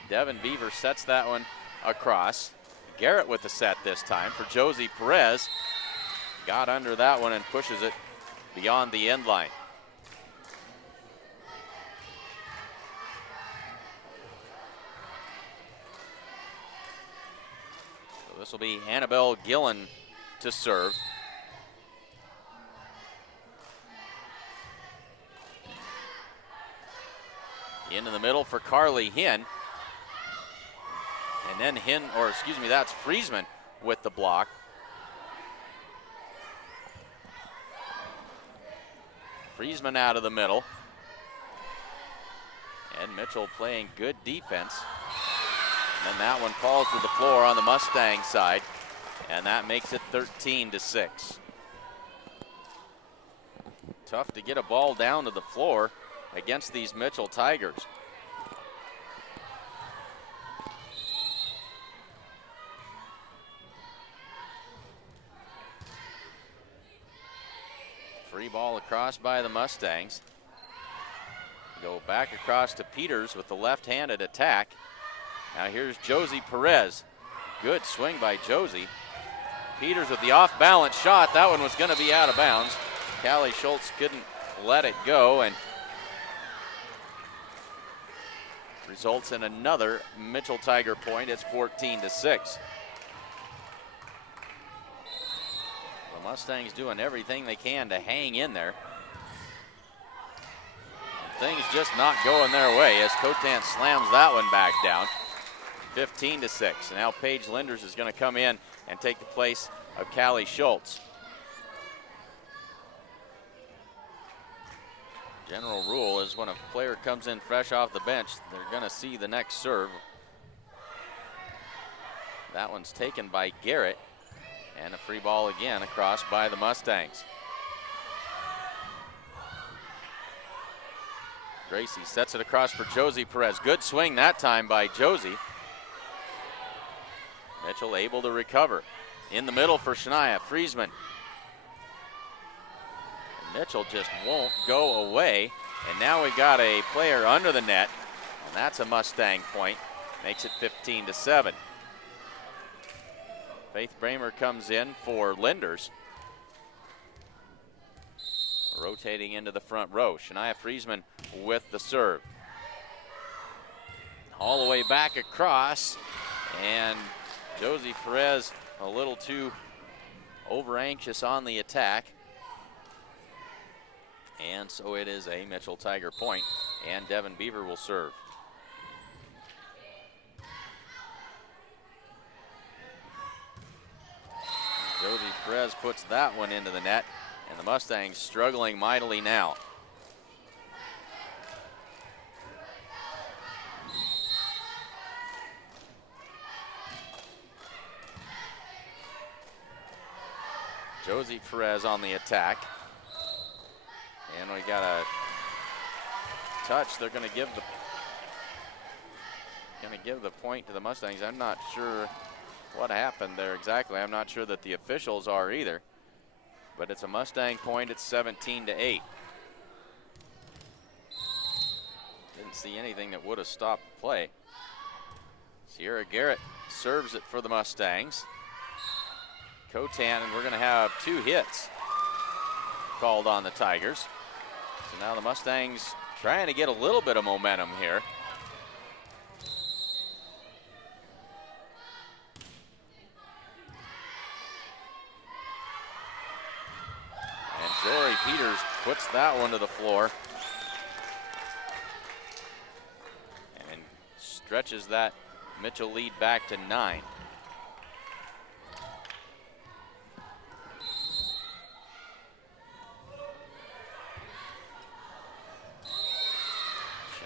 Devin Beaver sets that one across. Garrett with the set this time for Josie Perez. Got under that one and pushes it beyond the end line. So this will be Annabelle Gillen to serve. Into the middle for Carly Hinn. And then Hinn, or excuse me, that's Friesman with the block. Friesman out of the middle. And Mitchell playing good defense. And then that one falls to the floor on the Mustang side. And that makes it 13-6. Tough to get a ball down to the floor against these Mitchell Tigers. Free ball across by the Mustangs. Go back across to Peters with the left-handed attack. Now here's Josie Perez. Good swing by Josie. Peters with the off-balance shot. That one was going to be out of bounds. Callie Schultz couldn't let it go, and results in another Mitchell Tiger point. It's 14-6. The Mustangs doing everything they can to hang in there. Things just not going their way as Cotan slams that one back down. 15-6. Now Paige Linders is going to come in and take the place of Callie Schultz. General rule is when a player comes in fresh off the bench, they're going to see the next serve. That one's taken by Garrett. And a free ball again across by the Mustangs. Gracie sets it across for Josie Perez. Good swing that time by Josie. Mitchell able to recover. In the middle for Shania Friesman. Mitchell just won't go away. And now we've got a player under the net. And that's a Mustang point. Makes it 15-7. Faith Bramer comes in for Linders. Rotating into the front row. Shania Friesman with the serve. All the way back across. And Josie Perez a little too over anxious on the attack. And so it is a Mitchell Tiger point. And Devin Beaver will serve. Josie Perez puts that one into the net. And the Mustangs struggling mightily now. Josie Perez on the attack. And we got a touch. They're going to give the point to the Mustangs. I'm not sure what happened there exactly. I'm not sure that the officials are either. But it's a Mustang point. It's 17-8. Didn't see anything that would have stopped play. Sierra Garrett serves it for the Mustangs. Cotan, and we're going to have 2 hits called on the Tigers. So now the Mustangs trying to get a little bit of momentum here. Jory Peters puts that one to the floor and stretches that Mitchell lead back to 9.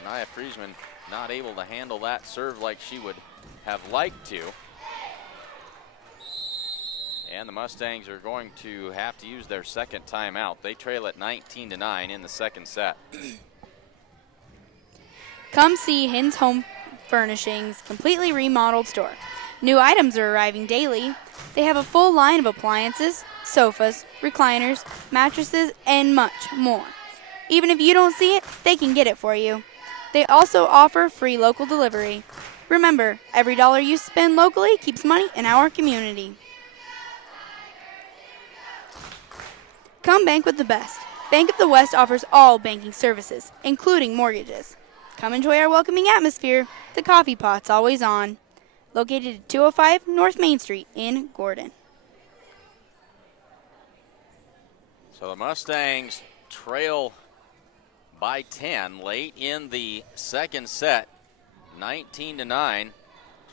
Shania Friesman not able to handle that serve like she would have liked to. And the Mustangs are going to have to use their second timeout. They trail at 19-9 in the second set. Come see Hin's Home Furnishings' completely remodeled store. New items are arriving daily. They have a full line of appliances, sofas, recliners, mattresses, and much more. Even if you don't see it, they can get it for you. They also offer free local delivery. Remember, every dollar you spend locally keeps money in our community. Come bank with the best. Bank of the West offers all banking services, including mortgages. Come enjoy our welcoming atmosphere. The coffee pot's always on. Located at 205 North Main Street in Gordon. So the Mustangs trail by 10 late in the second set, 19-9.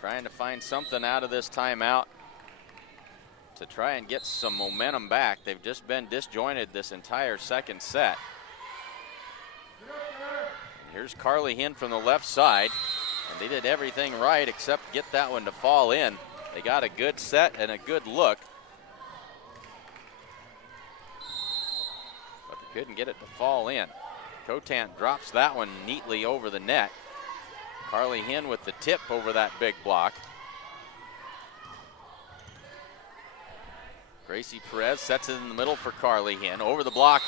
Trying to find something out of this timeout to try and get some momentum back. They've just been disjointed this entire second set. And here's Carly Hinn from the left side. And they did everything right except get that one to fall in. They got a good set and a good look. But they couldn't get it to fall in. Cotant drops that one neatly over the net. Carly Hinn with the tip over that big block. Gracie Perez sets it in the middle for Carly Hinn. Over the block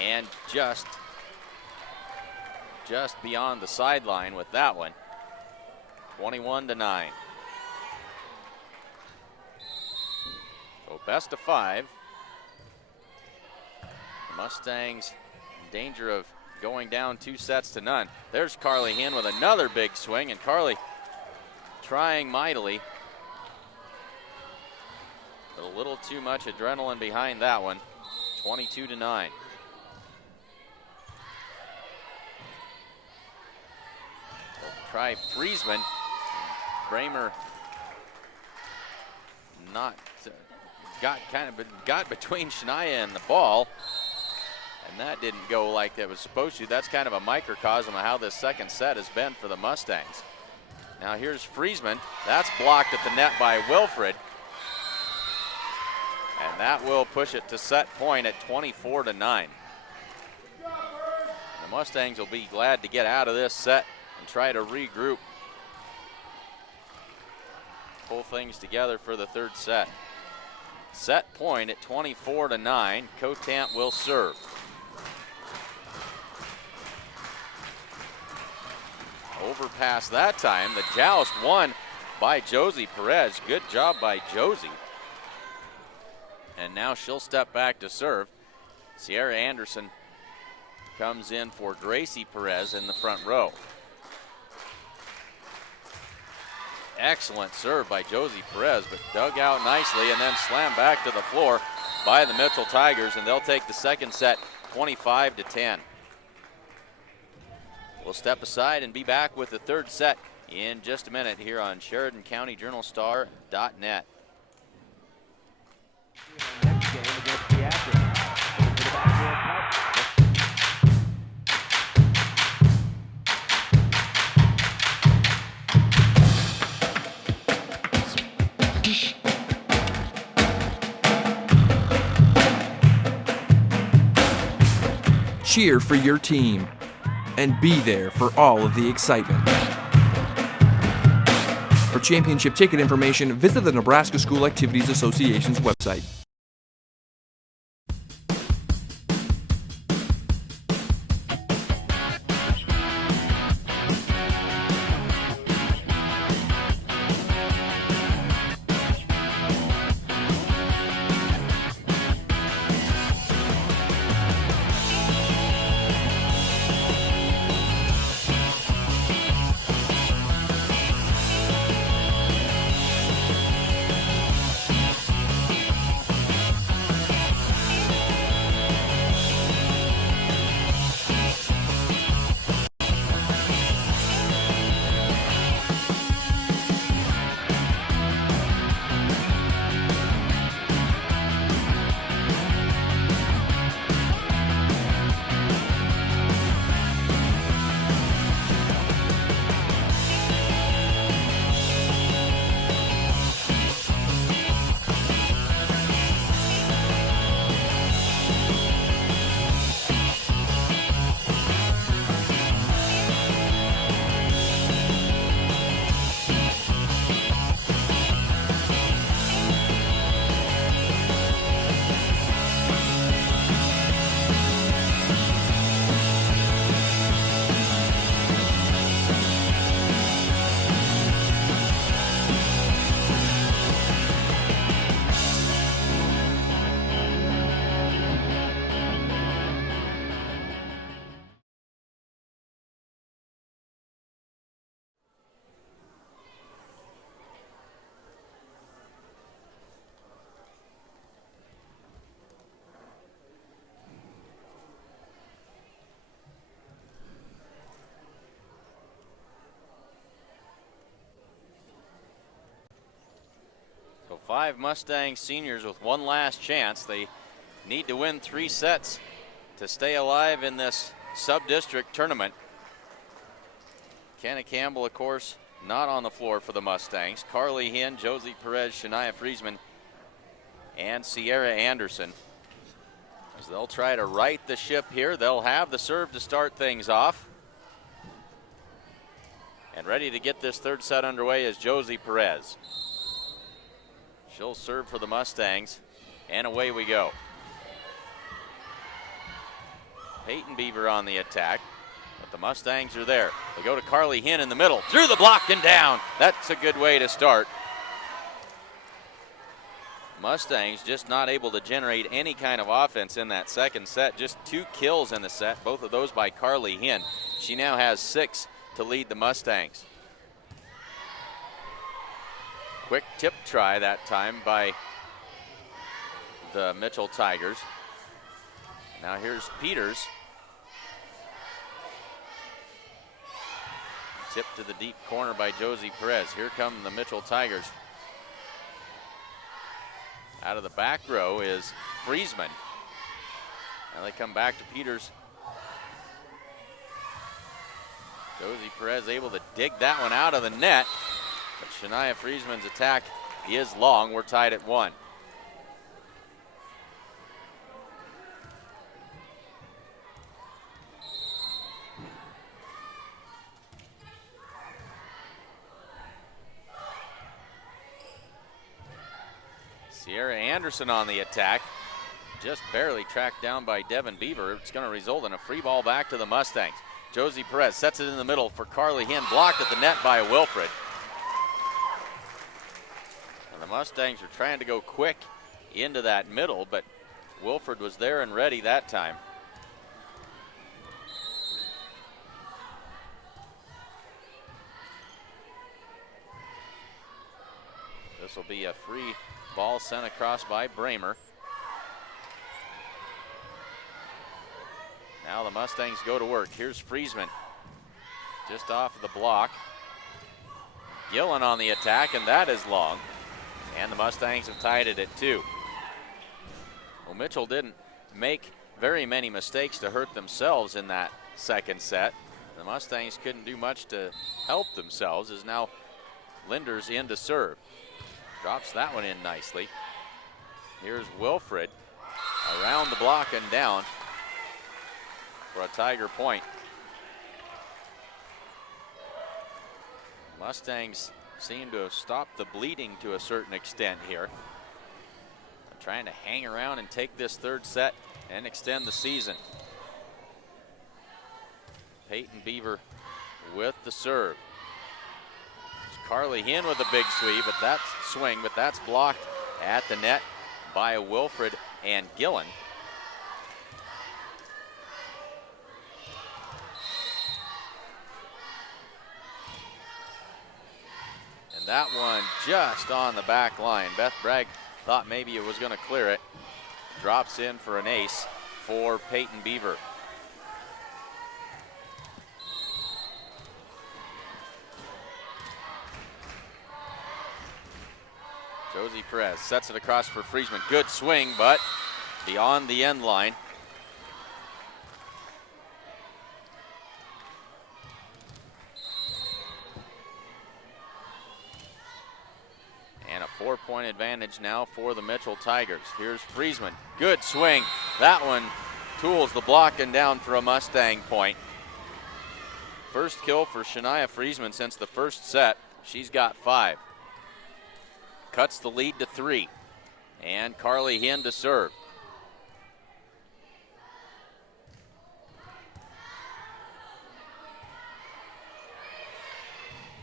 and just beyond the sideline with that one. 21-9. So best of 5. The Mustangs in danger of going down 2-0. There's Carly Hinn with another big swing, and Carly trying mightily. A little too much adrenaline behind that one. 22-9. Try Friesman. Bramer got between Shania and the ball, and that didn't go like it was supposed to. That's kind of a microcosm of how this second set has been for the Mustangs. Now here's Friesman. That's blocked at the net by Wilfred. And that will push it to set point at 24-9. The Mustangs will be glad to get out of this set and try to regroup. Pull things together for the third set. Set point at 24-9. Cotant will serve. Overpass that time. The joust won by Josie Perez. Good job by Josie. And now she'll step back to serve. Sierra Anderson comes in for Gracie Perez in the front row. Excellent serve by Josie Perez, but dug out nicely and then slammed back to the floor by the Mitchell Tigers, and they'll take the second set 25-10. We'll step aside and be back with the third set in just a minute here on SheridanCountyJournalStar.net. Next game against Beatrice. Cheer for your team and be there for all of the excitement. For championship ticket information, visit the Nebraska School Activities Association's website. So 5 Mustang seniors with one last chance. They need to win 3 sets to stay alive in this sub-district tournament. Kenna Campbell, of course, not on the floor for the Mustangs. Carly Hinn, Josie Perez, Shania Friesman, and Sierra Anderson. As they'll try to right the ship here. They'll have the serve to start things off. And ready to get this third set underway is Josie Perez. She'll serve for the Mustangs, and away we go. Peyton Beaver on the attack, but the Mustangs are there. They go to Carly Hinn in the middle, through the block and down. That's a good way to start. Mustangs just not able to generate any kind of offense in that second set. Just 2 kills in the set, both of those by Carly Hinn. She now has 6 to lead the Mustangs. Quick tip try that time by the Mitchell Tigers. Now here's Peters. Tip to the deep corner by Josie Perez. Here come the Mitchell Tigers. Out of the back row is Friesman. Now they come back to Peters. Josie Perez able to dig that one out of the net. But Shania Friesman's attack is long. We're tied at 1. Sierra Anderson on the attack. Just barely tracked down by Devin Beaver. It's going to result in a free ball back to the Mustangs. Josie Perez sets it in the middle for Carly Hinn, blocked at the net by Wilfred. And the Mustangs are trying to go quick into that middle, but Wilfred was there and ready that time. This will be a free ball sent across by Bramer. Now the Mustangs go to work. Here's Friesman just off of the block. Gillen on the attack, and that is long. And the Mustangs have tied it at 2. Well, Mitchell didn't make very many mistakes to hurt themselves in that second set. The Mustangs couldn't do much to help themselves, as now Linders in to serve. Drops that one in nicely. Here's Wilfred around the block and down for a Tiger point. Mustangs seem to have stopped the bleeding to a certain extent here. They're trying to hang around and take this third set and extend the season. Peyton Beaver with the serve. It's Carly Hinn with a big swing, but that's blocked at the net by Wilfred and Gillen. That one just on the back line. Beth Bragg thought maybe it was going to clear it. Drops in for an ace for Peyton Beaver. Josie Perez sets it across for Friesman. Good swing, but beyond the end line. And a 4-point advantage now for the Mitchell Tigers. Here's Friesman. Good swing. That one tools the block and down for a Mustang point. First kill for Shania Friesman since the first set. She's got 5. Cuts the lead to 3. And Carly Hinn to serve.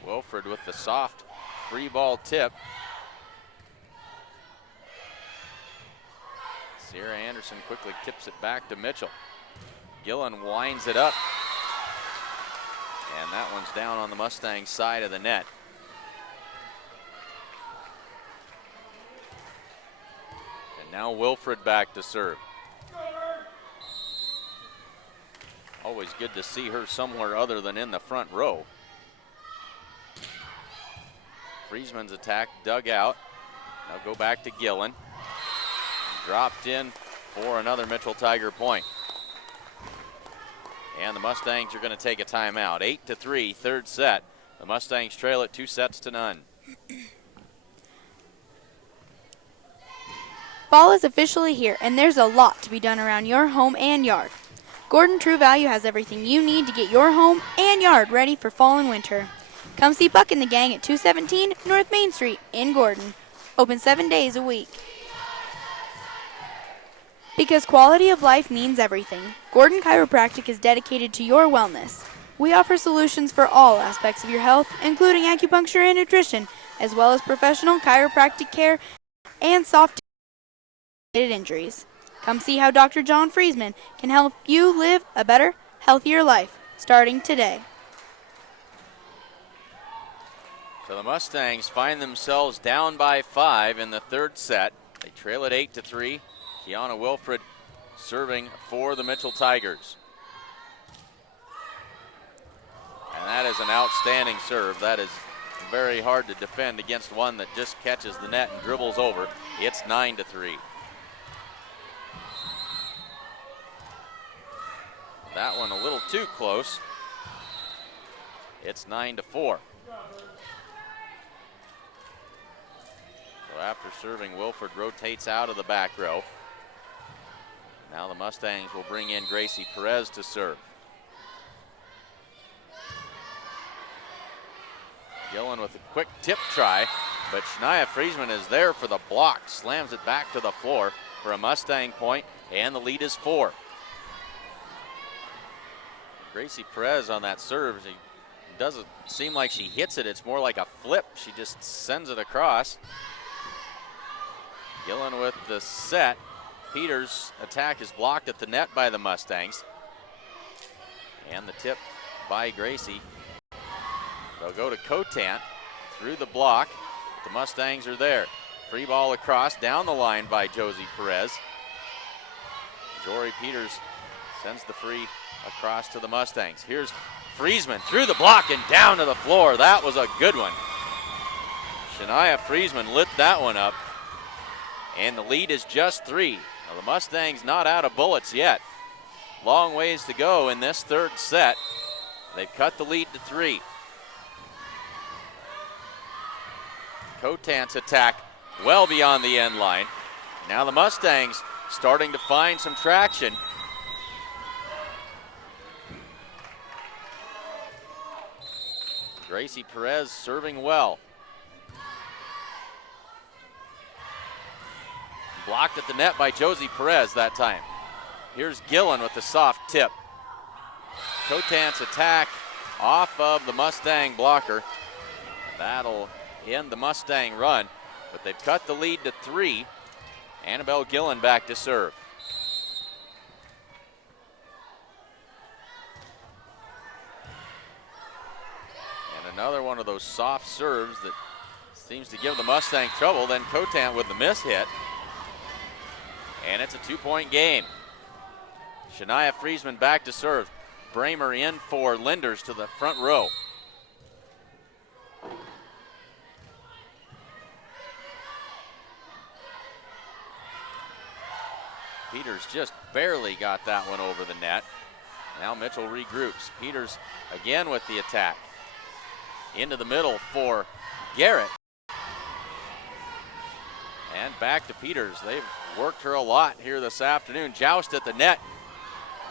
Wilfred with the soft free ball tip. Sierra Anderson quickly tips it back to Mitchell. Gillen winds it up. And that one's down on the Mustang side of the net. And now Wilfred back to serve. Always good to see her somewhere other than in the front row. Friesman's attack dug out. Now go back to Gillen. Dropped in for another Mitchell Tiger point. And the Mustangs are going to take a timeout. 8-3, third set. The Mustangs trail it 2-0. Fall is officially here, and there's a lot to be done around your home and yard. Gordon True Value has everything you need to get your home and yard ready for fall and winter. Come see Buck and the gang at 217 North Main Street in Gordon. Open 7 days a week. Because quality of life means everything, Gordon Chiropractic is dedicated to your wellness. We offer solutions for all aspects of your health, including acupuncture and nutrition, as well as professional chiropractic care and soft injuries. Come see how Dr. John Friesman can help you live a better, healthier life, starting today. So the Mustangs find themselves down by 5 in the third set. They trail it 8-3. Kiana Wilfred serving for the Mitchell Tigers. And that is an outstanding serve. That is very hard to defend against one that just catches the net and dribbles over. It's 9-3. That one a little too close. It's 9-4. So after serving, Wilfred rotates out of the back row. Now the Mustangs will bring in Gracie Perez to serve. Gillen with a quick tip try. but Shania Friesman is there for the block, slams it back to the floor for a Mustang point, and the lead is 4. Gracie Perez on that serve, it doesn't seem like she hits it, it's more like a flip. She just sends it across. Gillen with the set. Peters' attack is blocked at the net by the Mustangs. And the tip by Gracie. They'll go to Cotant through the block. The Mustangs are there. Free ball across, down the line by Josie Perez. Jory Peters sends the free across to the Mustangs. Here's Friesman through the block and down to the floor. That was a good one. Shania Friesman lit that one up. And the lead is just 3. Now the Mustangs not out of bullets yet. Long ways to go in this third set. They've cut the lead to 3. Cotant's attack well beyond the end line. Now the Mustangs starting to find some traction. Gracie Perez serving well. Blocked at the net by Josie Perez that time. Here's Gillen with the soft tip. Cotant's attack off of the Mustang blocker. That'll end the Mustang run, but they've cut the lead to 3. Annabelle Gillen back to serve. And another one of those soft serves that seems to give the Mustang trouble. Then Cotant with the miss hit. And it's a 2-point game. Shania Friesman back to serve. Bramer in for Linders to the front row. Peters just barely got that one over the net. Now Mitchell regroups. Peters again with the attack. Into the middle for Garrett. And back to Peters. They've worked her a lot here this afternoon. Joust at the net.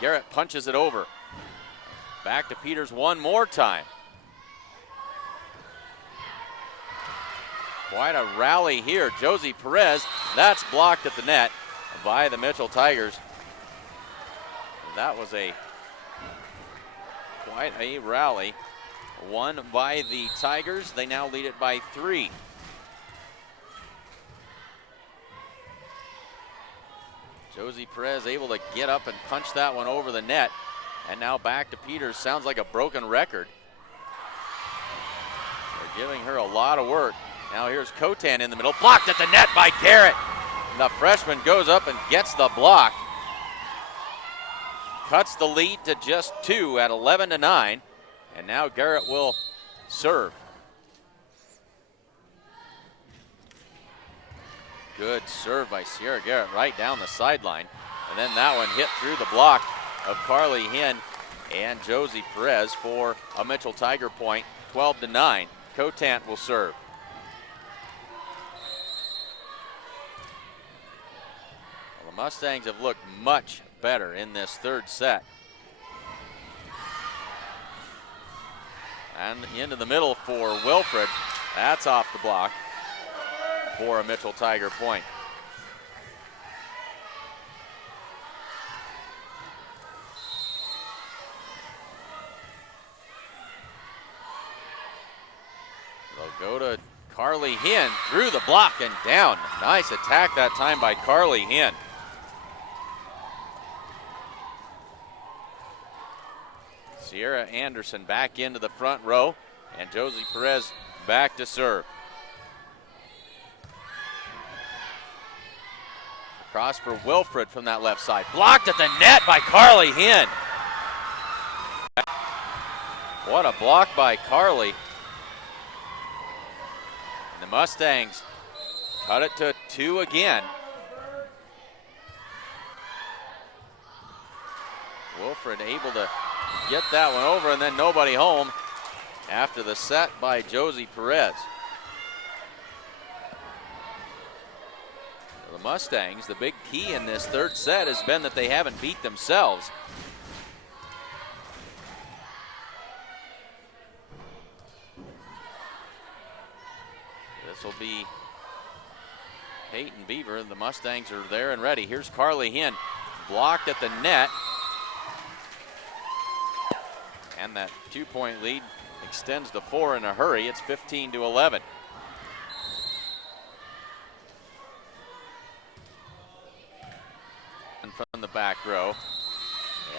Garrett punches it over. Back to Peters one more time. Quite a rally here. Josie Perez, that's blocked at the net by the Mitchell Tigers. That was quite a rally. Won by the Tigers. They now lead it by 3. Josie Perez able to get up and punch that one over the net. And now back to Peters. Sounds like a broken record. They're giving her a lot of work. Now here's Cotant in the middle. Blocked at the net by Garrett. The freshman goes up and gets the block. Cuts the lead to just 2 at 11-9. And now Garrett will serve. Good serve by Sierra Garrett right down the sideline. And then that one hit through the block of Carly Hinn and Josie Perez for a Mitchell Tiger point, 12-9. Cotant will serve. Well, the Mustangs have looked much better in this third set. And into the middle for Wilfred. That's off the block for a Mitchell Tiger point. They'll go to Carly Hinn through the block and down. Nice attack that time by Carly Hinn. Sierra Anderson back into the front row, and Josie Perez back to serve. Cross for Wilfred from that left side. Blocked at the net by Carly Hinn. What a block by Carly. And the Mustangs cut it to 2 again. Wilfred able to get that one over, and then nobody home after the set by Josie Perez. The Mustangs, the big key in this third set has been that they haven't beat themselves. This This will be Peyton Beaver. The Mustangs are there and ready. Here's Carly Hinn, blocked at the net. And that 2-point lead extends to 4 in a hurry. It's 15-11. And from the back row,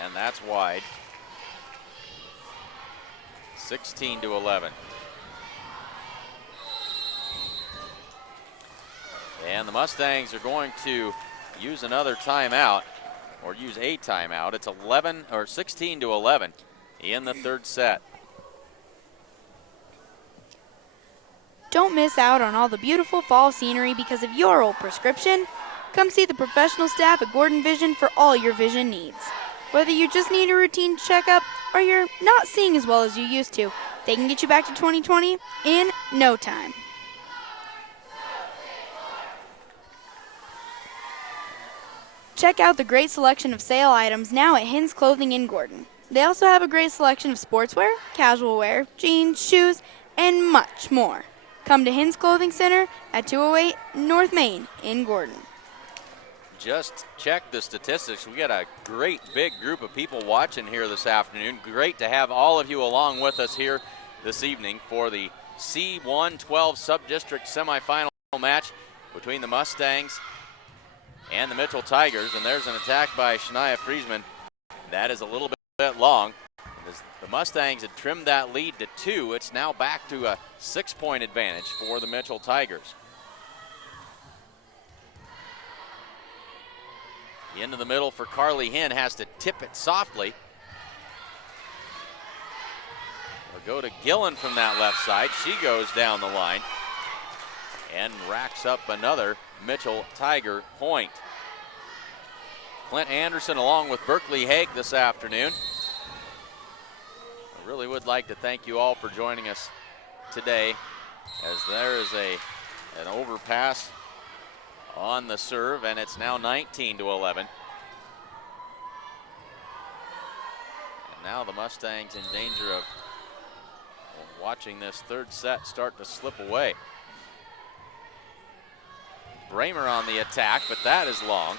and that's wide. 16-11. And the Mustangs are going to use another timeout, or use a timeout. It's 16-11 in the third set. Don't miss out on all the beautiful fall scenery because of your old prescription. Come see the professional staff at Gordon Vision for all your vision needs. Whether you just need a routine checkup or you're not seeing as well as you used to, they can get you back to 2020 in no time. Check out the great selection of sale items now at Hinn's Clothing in Gordon. They also have a great selection of sportswear, casual wear, jeans, shoes, and much more. Come to Hinn's Clothing Center at 208 North Main in Gordon. Just check the statistics. We got a great big group of people watching here this afternoon. Great to have all of you along with us here this evening for the C1-12 Subdistrict semifinal match between the Mustangs and the Mitchell Tigers. And there's an attack by Shania Friesman. That is a little bit long. As the Mustangs had trimmed that lead to 2, it's now back to a 6-point advantage for the Mitchell Tigers. Into the middle for Carly Hinn, has to tip it softly. We'll go to Gillen from that left side. She goes down the line and racks up another Mitchell Tiger point. Clint Anderson along with Berkeley Haig this afternoon. I really would like to thank you all for joining us today, as there is an overpass on the serve, and it's now 19-11. And now the Mustangs in danger of watching this third set start to slip away. Bramer on the attack, but that is long.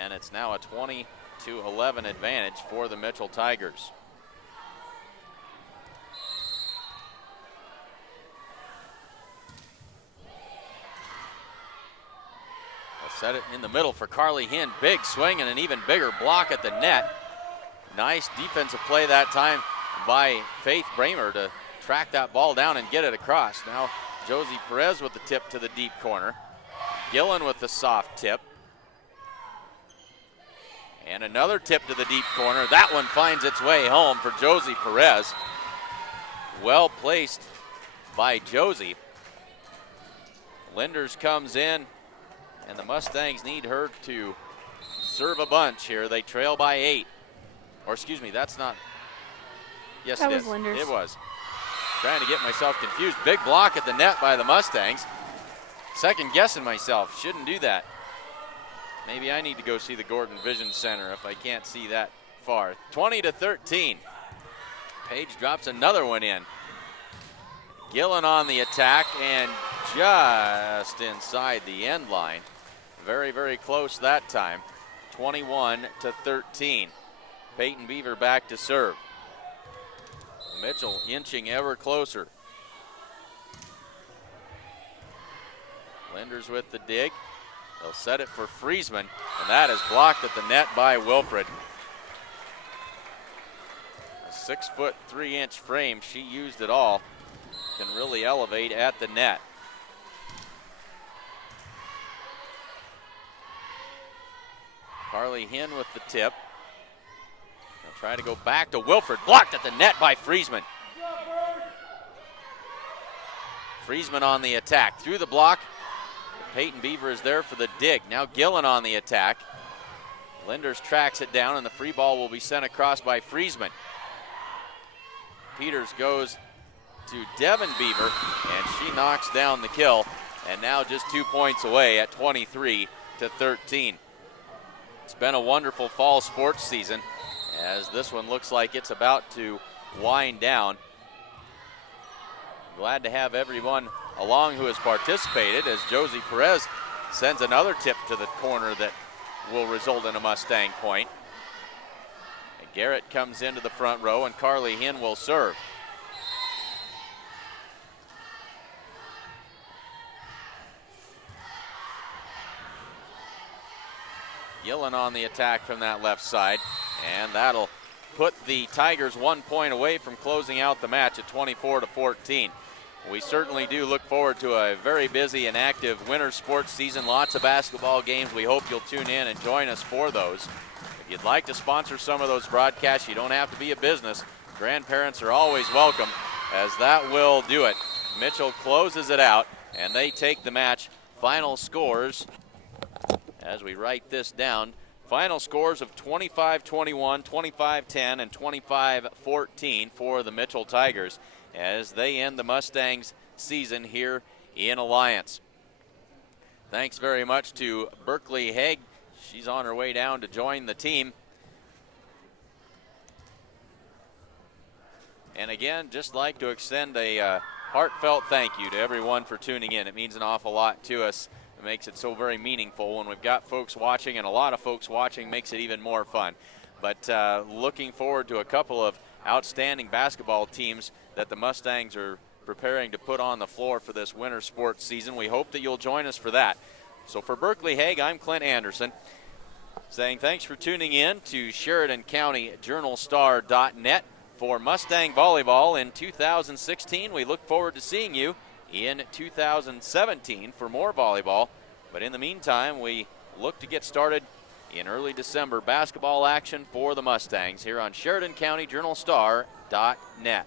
And it's now a 20-11 advantage for the Mitchell Tigers. Set it in the middle for Carly Hinn. Big swing and an even bigger block at the net. Nice defensive play that time by Faith Bramer to track that ball down and get it across. Now Josie Perez with the tip to the deep corner. Gillen with the soft tip. And another tip to the deep corner. That one finds its way home for Josie Perez. Well placed by Josie. Linders comes in, and the Mustangs need her to serve a bunch here. They trail by 8. Or excuse me, that's not. Yes, that it was is. Linders. It was. Trying to get myself confused. Big block at the net by the Mustangs. Second guessing myself. Shouldn't do that. Maybe I need to go see the Gordon Vision Center if I can't see that far. 20-13. Page drops another one in. Gillen on the attack and just inside the end line. Very, very close that time. 21-13. Peyton Beaver back to serve. Mitchell inching ever closer. Linders with the dig. They'll set it for Friesman, and that is blocked at the net by Wilfred. A 6'3" frame, she used it all. Can really elevate at the net. Carly Hinn with the tip. They'll try to go back to Wilfred, blocked at the net by Friesman. Friesman on the attack, through the block. Peyton Beaver is there for the dig. Now Gillen on the attack. Linders tracks it down, and the free ball will be sent across by Friesman. Peters goes to Devin Beaver, and she knocks down the kill, and now just 2 points away at 23-13. It's been a wonderful fall sports season, as this one looks like it's about to wind down. Glad to have everyone along who has participated as Josie Perez sends another tip to the corner that will result in a Mustang point. And Garrett comes into the front row and Carly Hinn will serve. Gillen on the attack from that left side, and that'll put the Tigers 1 point away from closing out the match at 24-14. We certainly do look forward to a very busy and active winter sports season. Lots of basketball games. We hope you'll tune in and join us for those. If you'd like to sponsor some of those broadcasts, you don't have to be a business. Grandparents are always welcome, as that will do it. Mitchell closes it out, and they take the match. Final scores, as we write this down, final scores of 25-21, 25-10, and 25-14 for the Mitchell Tigers as they end the Mustangs season here in Alliance. Thanks very much to Berkeley Haig. She's on her way down to join the team. And again, just like to extend a heartfelt thank you to everyone for tuning in. It means an awful lot to us. It makes it so very meaningful when we've got folks watching, and a lot of folks watching makes it even more fun. But looking forward to a couple of outstanding basketball teams that the Mustangs are preparing to put on the floor for this winter sports season. We hope that you'll join us for that. So for Berkeley Haig, I'm Clint Anderson, saying thanks for tuning in to Sheridan County JournalStar.net for Mustang Volleyball in 2016. We look forward to seeing you in 2017 for more volleyball. But in the meantime, we look to get started in early December basketball action for the Mustangs here on Sheridan County JournalStar.net.